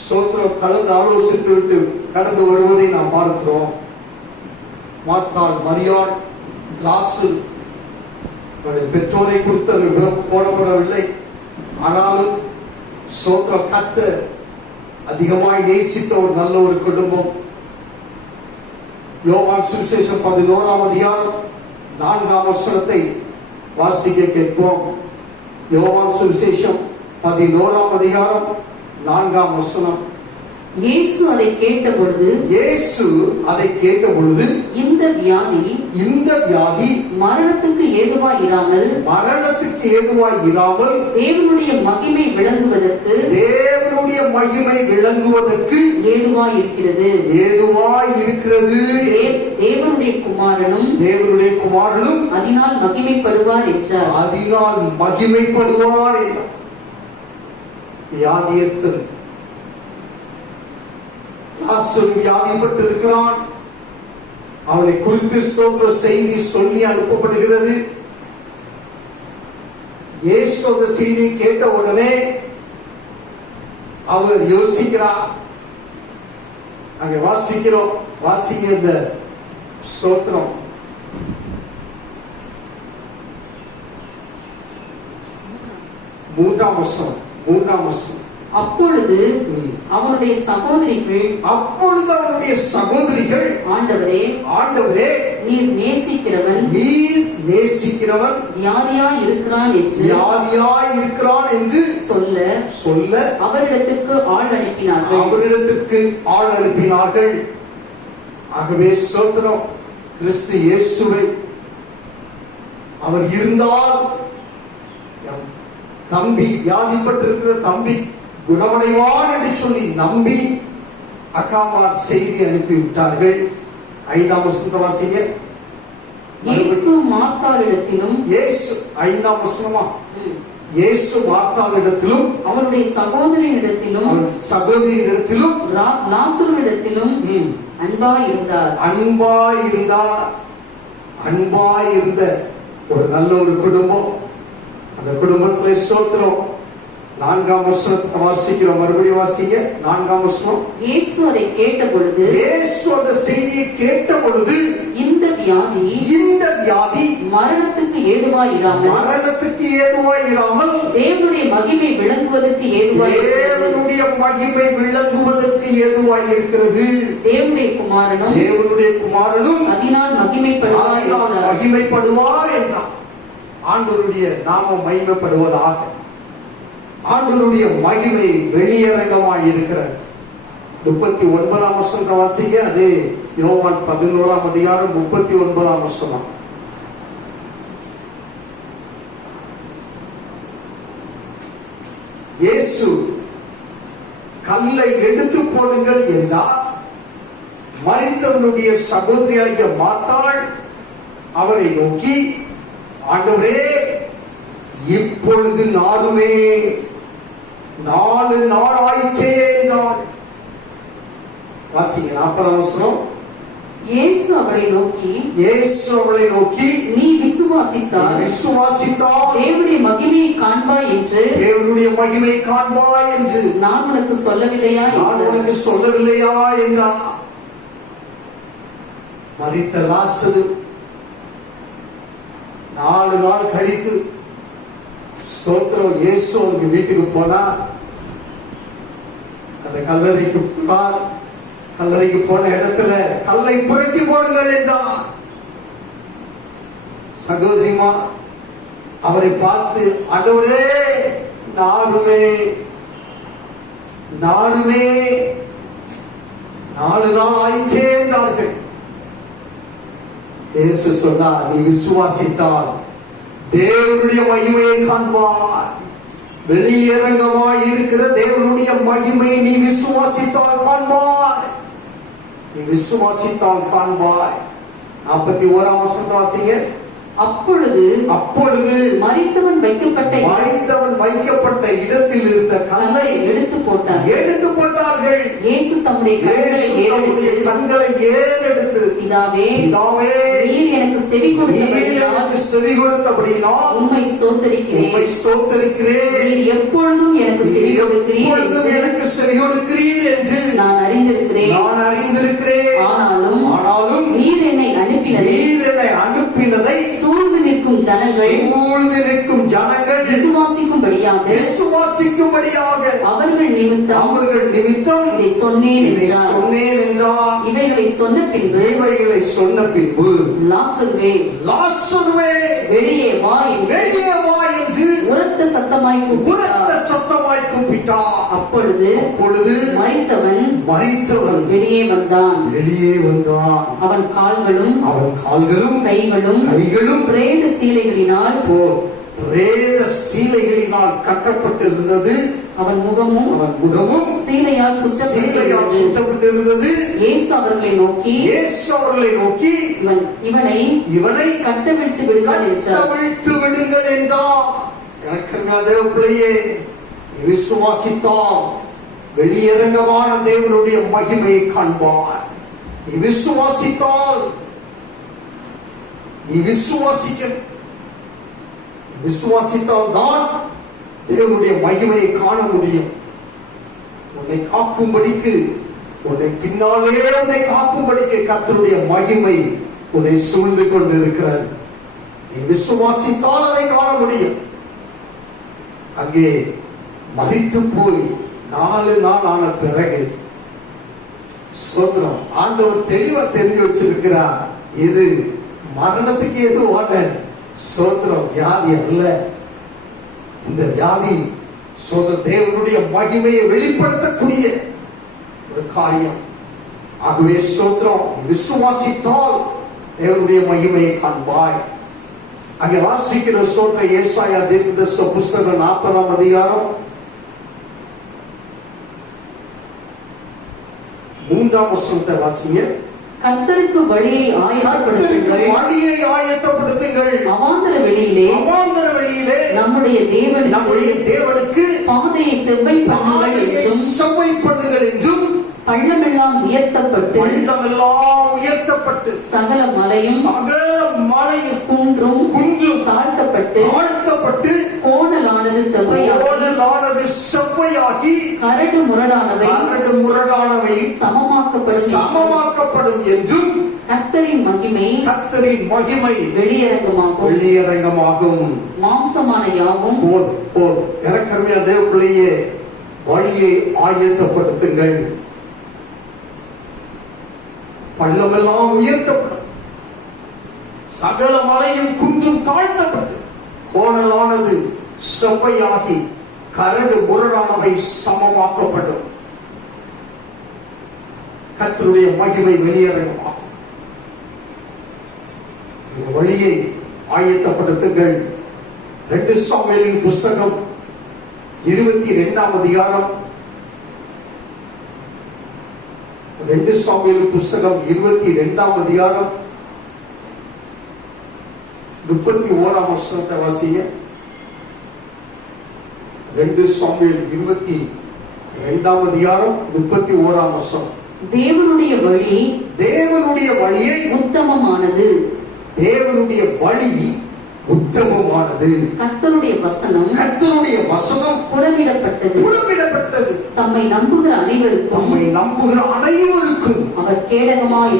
ஸ்தோத்திரம் கலந்து ஆலோசித்து விட்டு கடந்து வருவதை நாம் பார்க்கிறோம். மார்த்தாள், மரியாள், லாசரு பெற்றோரை குறித்து போடப்படவில்லை. ஆனாலும் ஸ்தோத்திரம் கர்த்தர் அதிகமாய் நேசித்த ஒரு நல்ல ஒரு குடும்பம். யோவான் சுவிசேஷம் 11ஆம் அதிகாரம் 4ஆம் வசனத்தை வாசிக்க கேட்போம். யோவான் சுவிசேஷம் 11ஆம் அதிகாரம் 4ஆம் வசனம். இயேசு அதை கேட்ட பொழுது இந்த வியாதி மரணத்துக்கு ஏதுவாய் இராமல் தேவனுடைய மகிமை விளங்குவதற்கு மகிமை விளங்குவதற்கு ஏதுவாய் இருக்கிறது. தேவனுடைய குமாரனும் அதனால் மகிமைப்படுவார் என்றார். வியாதியஸ்தன் வியாதிப்பட்டு இருக்கிறான். அவனை குறித்து சொல்ற செய்தி சொல்லி அனுப்பப்படுகிறது. இயேசு அந்த செய்தியை கேட்ட உடனே அவர் யோசிக்கிறார். அங்க வாசிங்க இந்த ஸ்தோத்திரம். மூன்றாம் வசனம். அப்பொழுது அவனுடைய சகோதரிகள் ஆண்டவரே நீர் நேசிக்கிறவன் வியாதியாய் இருக்கிறான் என்று சொல்ல அவரிடத்திற்கு ஆள் அனுப்பினார்கள். ஆகவே ஸ்தோத்திரம். கிறிஸ்து இயேசுவை அவர் இருந்தால் தம்பி வியாதிப்பட்டிருக்கிற தம்பி குணமடைவான் என்று சொல்லி நம்பி அக்காமார் செய்தி அனுப்பி விட்டார்கள். 5ஆம் வசனத்தை வாசிங்க. இயேசு மார்த்தாளிடத்திலும் 5ஆம் வசனமா? இயேசு மார்த்தாளிடத்திலும் அவனுடைய சகோதரியிடத்திலும் லாசருவிடத்திலும் அன்பாய் இருந்த ஒரு நல்ல ஒரு குடும்பம். அந்த குடும்பத்திலே ஸ்தோத்திரம். 4ஆம் வசனத்தை வாசிக்கிறோம். மறுபடியும் வாசிங்க. 4ஆம் வசனம். இயேசு அதை கேட்டபொழுது அந்த செய்தியை கேட்டபொழுது இந்த வியாதி மரணத்துக்கு ஏதுவாய் இராமல் தேவனுடைய மகிமை விளங்குவதற்கு ஏதுவாய் இருக்கிறது. தேவனுடைய குமாரனும் அதனால் மகிமைப்படுவார் என்றார். ஆண்டவருடைய நாமம் மகிமைப்படுவதாக. ஆண்டவருடைய மகிமை வெளியரங்கமாய் இருக்கிறது. 39ஆம் வசனத்தை வாசிங்க. அது யோவான் 11ஆம் அதிகாரம் 39ஆம் வசனம். இயேசு கல்லை எடுத்து போடுங்கள் என்றார். மரித்தவனுடைய சகோதரியாகிய மார்த்தாள் அவரை நோக்கி, ஆண்டவரே, இப்பொழுது நாளுமே 4 நாள் ஆயிற்றே என்றாள். வாசிங்க 40ஆம் வசனம். இயேசு அவளை நோக்கி நீ விசுவாசித்தால் தேவனுடைய மகிமையை காண்பாய் என்று நான் உனக்கு சொல்லவில்லையா என்றார். மரித்த லாசரு 4 நாள் கழித்து ஸ்தோத்திரம் இயேசு அவங்க வீட்டுக்கு போனார். அந்த கல்லறைக்கு போன இடத்துல கல்லை புரட்டி போடுங்கள் என்றார். சகோதரிமா அவரை பார்த்து, ஆண்டவரே, நாருமே 4 நாள் ஆயிற்றே என்றார்கள். இயேசு சொன்னார், நீ விசுவாசித்தால் தேவனுடைய மகிமையை காண்பாய். வெளியரங்கமாய் இருக்கிற தேவனுடைய மகிமை நீ விசுவாசித்தால் காண்பாய். 41ஆம் வசனம் வாசிங்க. அப்பொழுது மரித்தவன் வைக்கப்பட்ட இடத்தில் இருந்த கல்லை எடுத்து போட்டார்கள். இயேசு தம்முடைய கண்களை ஏறெடுத்து, பிதாவே, நீர் எனக்கு செவி கொடுத்தபடியினால் உம்மை ஸ்தோத்திரிக்கிறேன். நீர் எப்பொழுதும் எனக்கு செவி கொடுக்கிறீர் என்று நான் அறிந்திருக்கிறேன். ஆனாலும் நீர் என்னை அனுப்பினதை சூழ்ந்து நிற்கும் ஜனங்கள் விசுவாசிக்கும்படியாக அவர்கள் நிமித்தம் இதை சொன்னேன் என்றார். இவைகளை சொன்ன பின்பு லாசருவே, வெளியே வா என்று உரத்த சத்தமாய் கூப்பிட்டார். அப்பொழுது மரித்தவன் வெளியே வந்தான். அவன் கால்களும் கைகளும் பிரேத சீலைகளினால் பிரேத சீலைகளினால் கட்டப்பட்டிருந்தது. அவன் முகமும் சீலையால் சுட்டப்பட்டிருந்தது. இயேசு அவர்களை நோக்கி இவனை கட்டவிழ்த்து விடுங்கள் என்றார். எனக்கு பிள்ளையே, விசுவாசித்தால் வெளியரங்கமான தேவனுடைய மகிமையை காண்பார். நீ விசுவாசித்தால், நீ விசுவாசித்தால் தான் தேவனுடைய மகிமையை காண முடியும். உன்னை காக்கும்படிக்கு, உன்னை பின்னாலே உன்னை காக்கும்படிக்கு கர்த்தருடைய மகிமை உன்னை சூழ்ந்து கொண்டு இருக்கிறார். நீ விசுவாசித்தால் அதை காண முடியும். அங்கே மரித்து போய் 4 நாள் ஆன பிறகு ஸ்தோத்திரம், ஆண்டவர் தெளிவா தெரிஞ்சு வச்சிருக்கிறார். இது மரணத்துக்கு எதுவான ஸ்தோத்திரம் வியாதி அல்ல. இந்த வியாதி தேவனுடைய மகிமையை வெளிப்படுத்தக்கூடிய ஒரு காரியம். ஆகவே ஸ்தோத்திரம், விசுவாசித்தால் தேவனுடைய மகிமையை காண்பாய். அங்கே வாசிக்கிற ஸ்தோத்திரம் ஏசாயா தீர்க்கதரிசி புஸ்தகம் 40ஆம் அதிகாரம் 3ஆம் வசனத்தை வாசிங்க. கர்த்தருக்கு வழியை ஆயத்தப்படுத்துங்கள். அவாந்தர வெளியிலே நம்முடைய தேவனுக்கு பாதையை செவ்வை பண்ணுங்கள் என்றும் பள்ளமெல்லாம் உயர்த்தப்பட்டு சகல மலையும் குன்றும் தாழ்த்தப்பட்டு கோணலானது செவ்வையாகி கரடு முரடானவை சமமாக்கப்படும் என்றும் கர்த்தரின் மகிமை வெளியரங்கமாகும். மாம்சமான யாவும் எனக்கருமையா தேவ பிள்ளையே, வழியை ஆயத்தப்படுத்துங்கள். பள்ளமெல்லாம் உயர்த்தப்படும், சகல மலையும் குன்றும் தாழ்த்தப்பட்டு கோணலானது செவ்வையாகி கரடு முரடானவை சமமாக்கப்படும். கர்த்தருடைய மகிமை வெளியரங்கமாகும். வழியை ஆயத்தப்படுத்துங்கள். 2 சாமுவேலின் புஸ்தகம் 22ஆம் அதிகாரம் 2 சாமுவேல் புஸ்தகம் 22ஆம் அதிகாரம் 31ஆம் வசனத்தை வாசிங்க. 2 சாமுவேல் 22ஆம் அதிகாரம் 31ஆம் வசனம். தேவனுடைய வழியை உத்தமமானது. தேவனுடைய வழி உத்தமமானது. கர்த்தருடைய வசனம் புடமிடப்பட்டது. தம்மை நம்புகிற அனைவருக்கும் அவர் கேடகமாய்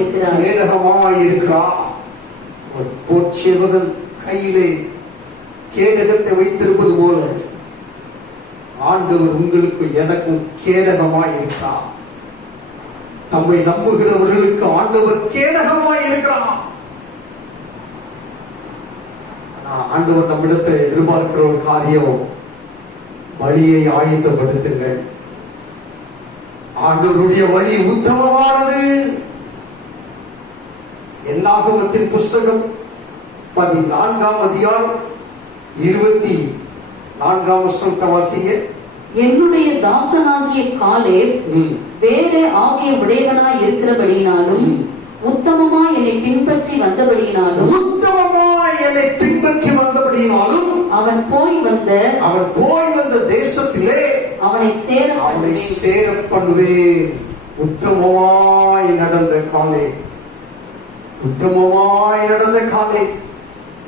இருக்கிறார். போர்ச்சேவகன் கையிலே கேடகத்தை வைத்திருப்பது போல ஆண்டவர் உங்களுக்கு எனக்கும் கேடகமாய் இருக்கிறார். தம்மை நம்புகிறவர்களுக்கு ஆண்டவர் கேடகமாய் இருக்கிறார். ஆண்டவர் நம்மிடத்தில் எதிர்பார்க்கிற ஒரு காரியம், வழியை ஆயத்தப்படுத்துங்கள். ஆண்டவருடைய வழி உத்தமமானது. என்னாகமத்தின் புஸ்தகம் 14ஆம் அதிகாரம் 24ஆம் வசனத்தை வாசிங்க. என்னுடைய தாசனாகிய காலேப் வேறே ஆகிய உடையவனாய் இருக்கிறபடியினாலும் உத்தமமாய் என்னை பின்பற்றி வந்தபடியினாலும் அவன் போய் வந்த தேசத்திலே அவனை சேர பண்ணுவேன். உத்தமமாய் நடந்த காலே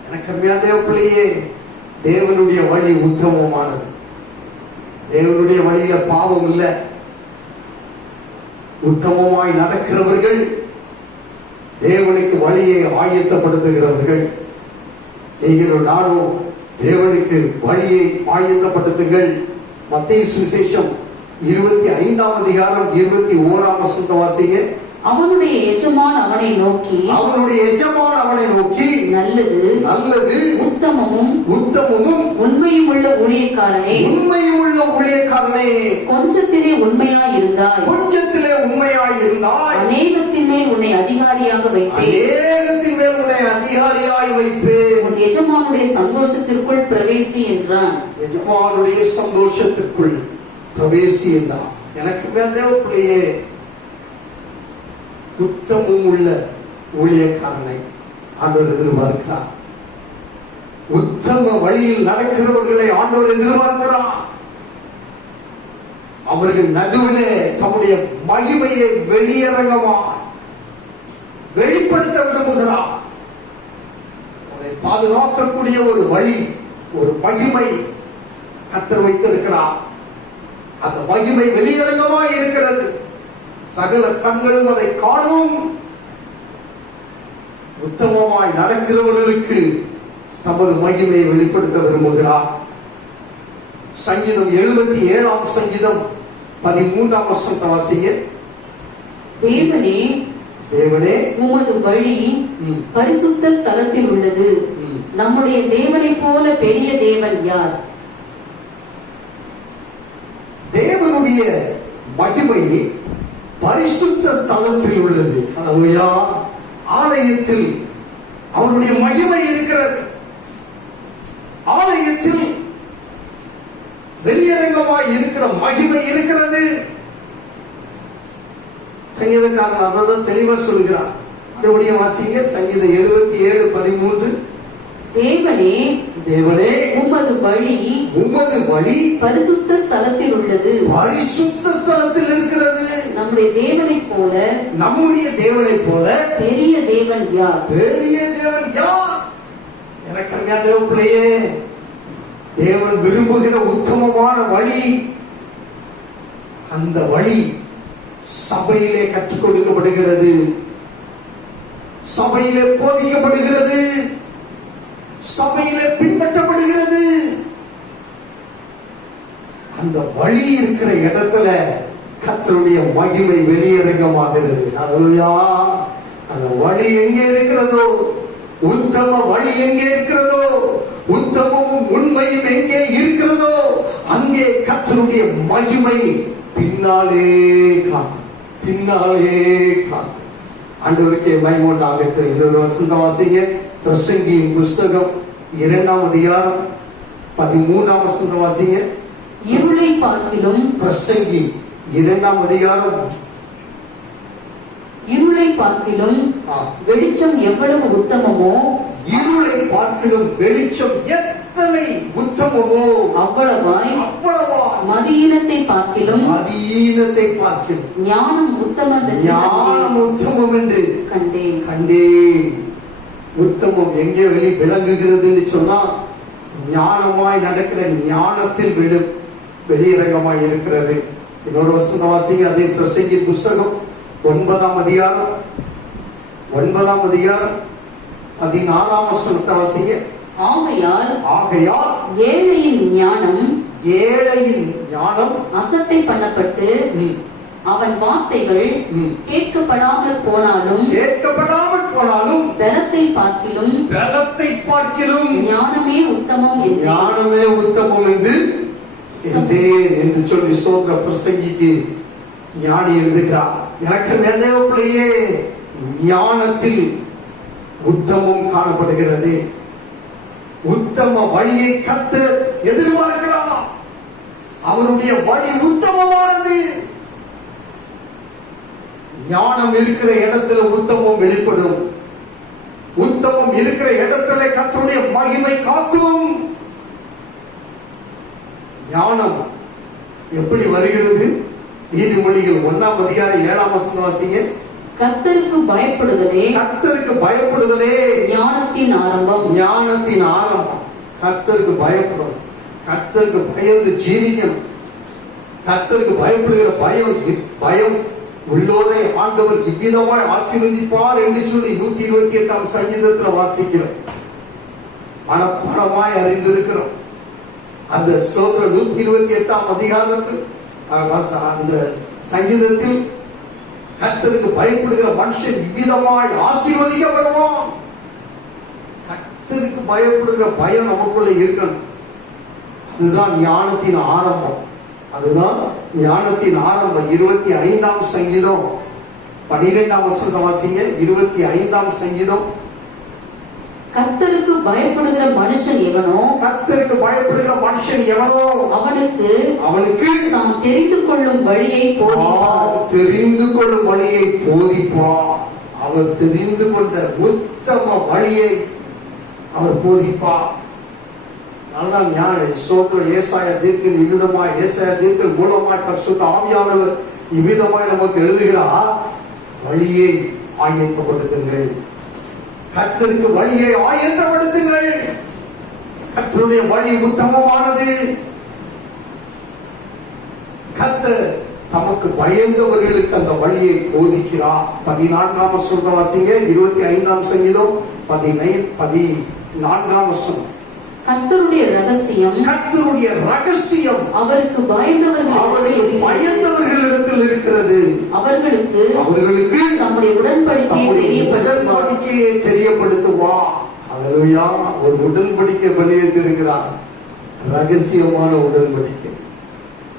எனக்கு தேவ பிள்ளையே, தேவனுடைய வழி உத்தமமானது. தேவனுடைய வழியில பாவம் இல்லை. உத்தமமாய் நடக்கிறவர்கள் தேவனுக்கு வழியை ஆயத்தப்படுத்துகிறவர்கள். நீங்கள் நானும் தேவனுக்கு வழியை ஆயத்தப்படுத்துங்கள். மத்தேயு சுவிசேஷம் 25ஆம் அதிகாரம் 21ஆம் வசனத்தை வாசிங்க. அவனுடைய எஜமான் அவனை நோக்கி நல்லது உத்தமமும் உண்மையும் உள்ள ஊழியக்காரனே, கொஞ்சத்திலே உண்மையாய் இருந்தாய், அநேகத்தின் மேல் உன்னை அதிகாரியாக வைப்பேன் அதிகாரியாய் வைப்பேன். உன் எஜமானுடைய சந்தோஷத்திற்குள் பிரவேசி என்றான். எஜமானுடைய சந்தோஷத்திற்குள் பிரவேசி என்றான். எனக்கு மேலே உத்தமம் உள்ள ஊழியக்காரனை ஆண்டவர் எதிர்பார்க்கிறார். உத்தம வழியில் நடக்கிறவர்களை ஆண்டவர் எதிர்பார்க்கிறார். அவர்கள் நடுவிலே தம்முடைய மகிமையை வெளியரங்கமாய் வெளிப்படுத்த விரும்புகிறார். அவரை பாதுகாக்கக்கூடிய ஒரு வழி, ஒரு மகிமை கர்த்தர் வைத்திருக்கிறார். அந்த மகிமை வெளியரங்கமாய் இருக்கிறது. சகல கண்களும் அதை காணும். உத்தமமாய் நடக்கிறவர்களுக்கு தமது மகிமையை வெளிப்படுத்த விரும்புகிறார். சங்கீதம் 77 சங்கீதம் 13 வசனத்தை வாசிங்க. தேவனே, தேவனே, உமது வழி பரிசுத்த ஸ்தலத்தில் உள்ளது. நம்முடைய தேவனை போல பெரிய தேவன் யார்? தேவனுடைய மகிமை பரிசுத்த ஸ்தலத்தில் உள்ளது. அல்லேலூயா. ஆலயத்தில் அவருடைய மகிமை இருக்கிறது. ஆலயத்தில் வெளியரங்கமாய் இருக்கிற மகிமை இருக்கிறது. சங்கீதக்காரன் அதான் தெளிவா சொல்கிறார். மறுபடியும் வாசிங்க. சங்கீதம் 77:13. தேவனே, தேவனே, உமது வழி பரிசுத்த ஸ்தலத்தில் உள்ளது. பரிசுத்த ஸ்தலத்தில் இருக்கிறது. நம்முடைய தேவனை போல பெரிய தேவன் யார்? பெரிய தேவன் யார்? எனக்கு அருமையான பிள்ளையே, தேவன் விரும்புகிற உத்தமமான வழி, அந்த வழி சபையிலே கற்றுக் கொடுக்கப்படுகிறது, சபையிலே போதிக்கப்படுகிறது, சபையிலே பின்பற்றப்படுகிறது. அந்த வழி இருக்கிற இடத்துல கர்த்தருடைய மகிமை வெளியரங்கமாகிறது. அல்லேலூயா. அந்த வழி எங்கே இருக்கிறதோ, உத்தம வழி எங்கே இருக்கிறதோ, உத்தமமும் உண்மையும் எங்கே இருக்கிறதோ, அங்கே கர்த்தருடைய மகிமை பின்னாலே காக்கும். ஆண்டவருக்கே மகிமை உண்டாகட்டும். இன்னொரு வசனம் வாசிங்க. பிரசங்கியின் புஸ்தகம் 2ஆம் அதிகாரம் 13ஆம் வசனம் வாசிங்க. இருளை பார்க்கிலும், பிரசங்கி 2ஆம் அதிகாரம், இருளை பார்க்கிலும் வெளிச்சம் எவ்வளவு உத்தமமோ, இருளை பார்க்கிலும் வெளிச்சம் எத்தனை உத்தமமோ அவ்வளவாய் மதியீனத்தை பார்க்கிலும் ஞானம் உத்தமம் என்று கண்டேன். உத்தமம் எங்கே விளங்குகிறது என்று சொன்னா, ஞானமாய் நடக்கிற ஞானத்தில் வெளியரங்கமாய் இருக்கிறது. இன்னொரு வசனம் வாசிங்க. அதே பிரசங்கி புஸ்தகம் 9ஆம் அதிகாரம் 16ஆம் வசனத்தை வாசிங்க. ஆகையால் ஏழையின் ஞானம் அசட்டை பண்ணப்பட்டு அவன் வார்த்தைகள் கேட்கப்படாமல் போனாலும் பலத்தை பார்க்கிலும் ஞானமே உத்தமம் என்று சொல்லி சொல்ற பிரசங்கிக்கு ஞானி எழுதுகிறார். எனக்கு நினைவுக்குள்ளேயே ஞானத்தில் உத்தமம் காணப்படுகிறது. உத்தம வழியை கர்த்தர் எதிர்பார்க்கிறார். அவருடைய வழி உத்தமமானது. ஞானம் இருக்கிற இடத்துல உத்தமம் வெளிப்படும். உத்தமம் இருக்கிற இடத்துல கர்த்தருடைய மகிமை காக்கும். ஞானம் எப்படி வருகிறது? நீதிமொழிகள் 1ஆம் அதிகாரம் 7ஆம் வசனம் வாசிங்க. கர்த்தருக்கு பயப்படுதலே ஞானத்தின் ஆரம்பம். கர்த்தருக்கு பயப்படும். கர்த்தருக்கு பயந்து ஜீவிக்கணும். கர்த்தருக்கு பயப்படுகிற பயம் உள்ளோரை ஆண்டவர் இவ்விதமாய் ஆசீர்வதிப்பார் என்று சொல்லி 128ஆம் சங்கீதத்தில் வாசிக்கிறோம். மனப்படமாய் அறிந்திருக்கிறோம். அந்த ஸ்தோத்திர 128ஆம் அதிகாரத்தில் அந்த சங்கீதத்தில் கர்த்தருக்கு பயப்படுகிற மனுஷன் இவ்விதமாய் ஆசீர்வதிக்கப்படுவான். கர்த்தருக்கு பயப்படுகிற பயம் நமக்குள்ள இருக்கணும். அதுதான் ஞானத்தின் ஆரம்பம். 25ஆம் சங்கீதம் 12ஆம் வசனத்தை வாசிங்க. 25ஆம் சங்கீதம் கர்த்தருக்கு பயப்படுகிற மனுஷன் எவனோ, கர்த்தருக்கு பயப்படுகிற மனுஷன் எவனோ அவனுக்கு நாம் தெரிந்து கொள்ளும் வழியை போதிப்பார். தெரிந்து கொள்ளும் வழியை போதிப்பார். அவர் தெரிந்து கொண்ட உத்தம வழியை அவர் போதிப்பார். நல்லா ஞான சோத்திர ஏசாயா தீர்க்கன் இவ்விதமாய், ஏசாயா தீர்க்கன் மூலமாய் பரிசுத்த ஆவியானவர் இவ்விதமாய் நமக்கு எழுதுகிறார். வழியை ஆயத்தப்படுத்துங்கள். கர்த்தருக்கு வழியை ஆயத்தப்படுத்துங்கள். கர்த்தருடைய வழி உத்தமமானது. கர்த்தர் தமக்கு பயந்தவர்களுக்கு அந்த வழியை போதிக்கிறார். 14ஆம் வசனம் வாசிங்க. 25ஆம் சங்கீதம் 14ஆம் வசனம். கர்த்தருடைய ரகசியம் ரகசியம் அவருக்கு பயந்தவர்களிடத்தில் இருக்கிறது. அவர்களுக்கு நம்முடைய உடன்படிக்கையை தெரியப்படுத்துவா. அல்லேலூயா. ஒரு உடன்படிக்கை பண்ணி வைத்திருக்கிறார். ரகசியமான உடன்படிக்கை.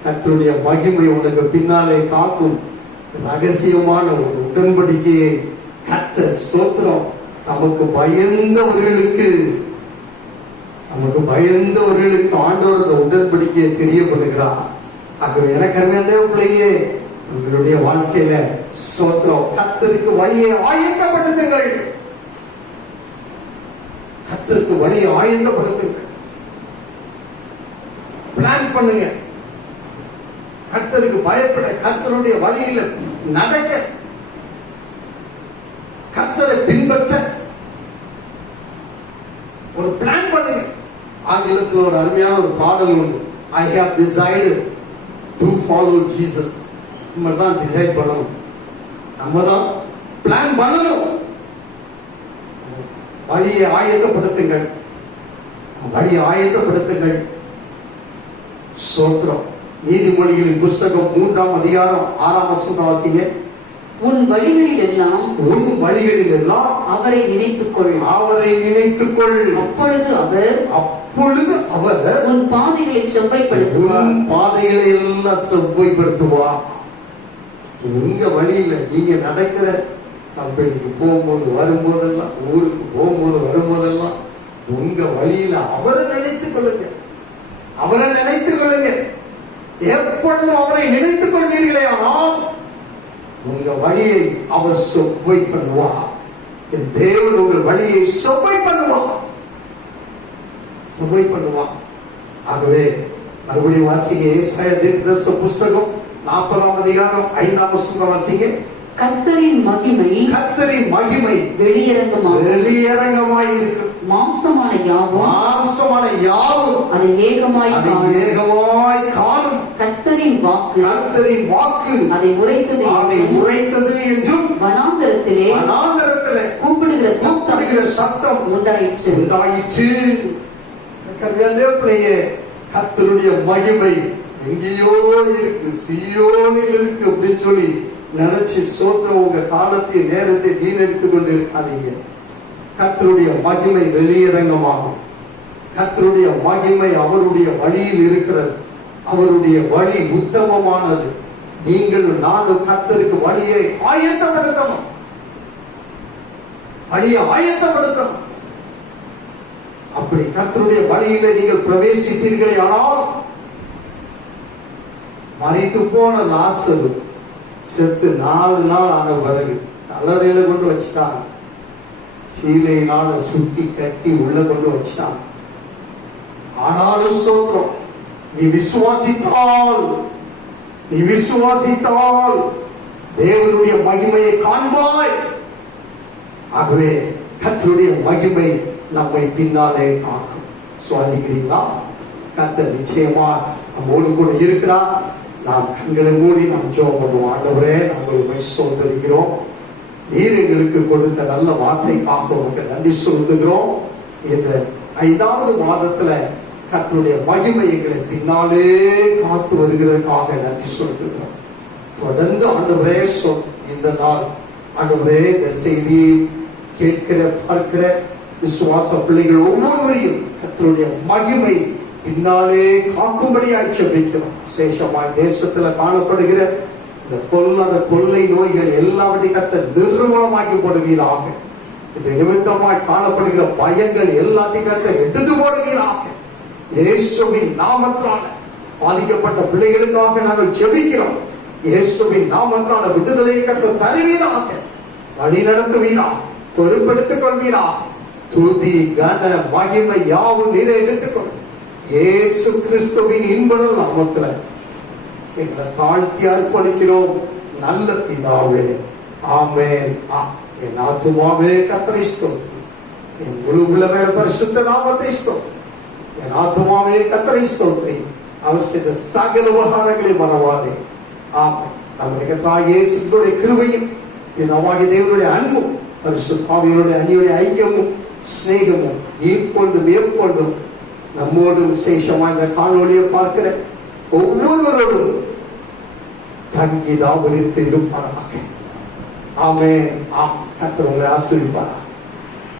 கர்த்தருடைய மகிமை உனக்கு பின்னாலே காக்கும் ரகசியமான ஒரு உடன்படிக்கையை கர்த்தர் ஸ்தோத்திரம் தமக்கு பயந்தவர்களுக்கு ஆண்டவர் அந்த உடன்படிக்கையை தெரியப்படுகிறார். ஆகவே எனக்கு அருமையான பிள்ளையே, உங்களுடைய வாழ்க்கையில ஸ்தோத்திரம் கர்த்தருக்கு வழியை ஆயத்தப்படுத்துங்கள். கர்த்தருக்கு வழியை ஆயத்தப்படுத்துங்கள். பிளான் பண்ணுங்க. கர்த்தருக்கு பயப்பட, கர்த்தருடைய வழியில நடக்க, கர்த்தரை பின்பற்ற ஒரு பிளான் பண்ணுங்க. ஆங்கிலத்தில் ஒரு அருமையான ஒரு பாடல் உண்டு. I have decided to follow Jesus. நம்ம தான் டிசைட் பண்ணணும். நம்ம தான் பிளான் பண்ணணும். வழியை ஆயத்தப்படுத்துங்கள். ஸ்தோத்திரம். நீதிமொழிகளின் புஸ்தகம் 3ஆம் அதிகாரம் 6ஆம் வசனம் வாசிங்க. உன் வழிகளில் எல்லாம் அவரை நினைத்துக்கொள். அப்பொழுது அவர் உன் பாதைகளை செவ்வாய்ப்படுத்துவார். உங்க வழியில நீங்க நடக்கிற கம்பெனிக்கு போகும்போது வரும்போதெல்லாம், ஊருக்கு போகும்போது வரும்போதெல்லாம் உங்க வழியில அவரை நினைத்துக் கொள்ளுங்க. எப்பொழுதும் அவரை நினைத்துக் கொள்வீர்களே ஆனால் உங்க வழியை அவர் செவ்வை பண்ணுவார். தேவன் உங்கள் வழியை செவ்வை பண்ணுவார். ஆகவே மறுபடியும் வாசிங்க. ஏசாயா தீர்க்கதரிசி புஸ்தகம் 40ஆம் அதிகாரம் 5ஆம் வசனம் வாசிங்க. கர்த்தரின் மகிமை வெளியரங்கமாய் இருக்கு. மாம்சமான யாவும் அதை ஏகமாய் காணும். கர்த்தரின் வாக்கு அதை உரைத்தது என்றும் வனாந்தரத்திலே கூப்பிடுகிற சத்தம் உண்டாயிற்று. கர்த்தருடைய மகிமை எங்கேயோ இருக்கு, சீயோனில் இருக்கு அப்படின்னு சொல்லி நினைச்சு சோத்திரம் உங்க காலத்தை நேரத்தை வீணடித்துக் கொண்டு இருக்காதீங்க. கர்த்தருடைய மகிமை வெளியரங்கமாகும். கர்த்தருடைய மகிமை அவருடைய வழியில் இருக்கிறது. அவருடைய வழி உத்தமமானது. நீங்கள் நானும் கர்த்தருக்கு வழியை ஆயத்தப்படுத்தணும். அப்படி கர்த்தருடைய வழியில நீங்கள் பிரவேசிப்பீர்களே ஆனால், மரித்து போன லாசரு செத்து 4 நாள் ஆன பிறகு கல்லறையில கொண்டு வச்சுட்டாங்க. சீலையினால சுத்தி கட்டி உள்ள கொண்டு வச்சுட்டாங்க. ஆனாலும் ஸ்தோத்திரம், நீ விசுவாசித்தால் தேவனுடைய மகிமையை காண்பாய். ஆகவே கர்த்தருடைய மகிமை நம்மை பின்னாலே காக்கும். சுவாசிக்கிறீங்களா? கர்த்தர் நிச்சயமா நம்மோடு கூட இருக்கிறார். நாம் கண்களை மூடி நாம் ஜெபம் பண்ணுவோம். ஆண்டவரே, நாங்கள் உம்மை ஸ்தோத்திரிக்கிறோம். நீர் எங்களுக்கு கொடுத்த நல்ல வார்த்தைக்காக உமக்கு நன்றி செலுத்துகிறோம். இந்த 5வது மாதத்துல கர்த்தருடைய மகிமை எங்களை பின்னாலே காத்து வருகிறதுக்காக நன்றி செலுத்துகிறோம். தொடர்ந்து ஆண்டவரே இந்த நாள் ஆண்டவரே இந்த செய்தியை கேட்கிற பார்க்கிற விசுவாச பிள்ளைகள் ஒவ்வொருவரையும் கர்த்தருடைய மகிமை பின்னாலே காக்கும்படியாய் ஜெபிக்கிறோம். விசேஷமாய் தேசத்துல காணப்படுகிற இந்த பொல்லாத கொள்ளை நோய்கள் எல்லாவற்றையும் கர்த்தர் நிர்மூலமாக்கி போடுவீராக. இது நிமித்தமாய் காணப்படுகிற பயங்கள் எல்லாத்தையும் கர்த்தர் எடுத்து போடுவீராக. இயேசுவின் நாமத்தினால பாதிக்கப்பட்ட பிள்ளைகளுக்காக நாங்கள் ஜெபிக்கிறோம். இயேசுவின் நாமத்தினால விடுதலையை கர்த்தர் தருவீராக, வழி நடத்துவீராக, பொறுப்பெடுத்துக் கொள்வீராக. துதி கன மகிமை யாவும் நீரை எடுத்துக்கொள். இயேசு கிறிஸ்துவின் இன்பனும் நாமத்துல எங்களை தாழ்த்தி அர்ப்பணிக்கிறோம் நல்ல பிதாவே. ஆமென். என் ஆத்துமாவே கர்த்தரை ஸ்தோத்திரி, என் முழு உள்ளமே பரிசுத்த நாமத்தை ஸ்தோத்திரி. என் ஆத்துமாவே கர்த்தரை ஸ்தோத்திரி, அவர் செய்த சகல உபகாரங்களை மறவாதே. ஆமென். நம்முடைய கர்த்தராகிய இயேசுவினுடைய கிருபையும் பிதாவாகிய தேவனுடைய அன்பும் பரிசுத்த ஆவியானவருடைய அன்னியுடைய ஐக்கியமும் சிநேகமும் இப்பொழுதும் எப்பொழுதும் நம்மோடும் விசேஷமாக இந்த காணொளியை பார்க்கிற ஒவ்வொருவரோடும் தங்கி தாபரித்து இருப்பாராக. ஆமென். கர்த்தர் உங்களை ஆசீர்வதிப்பாராக.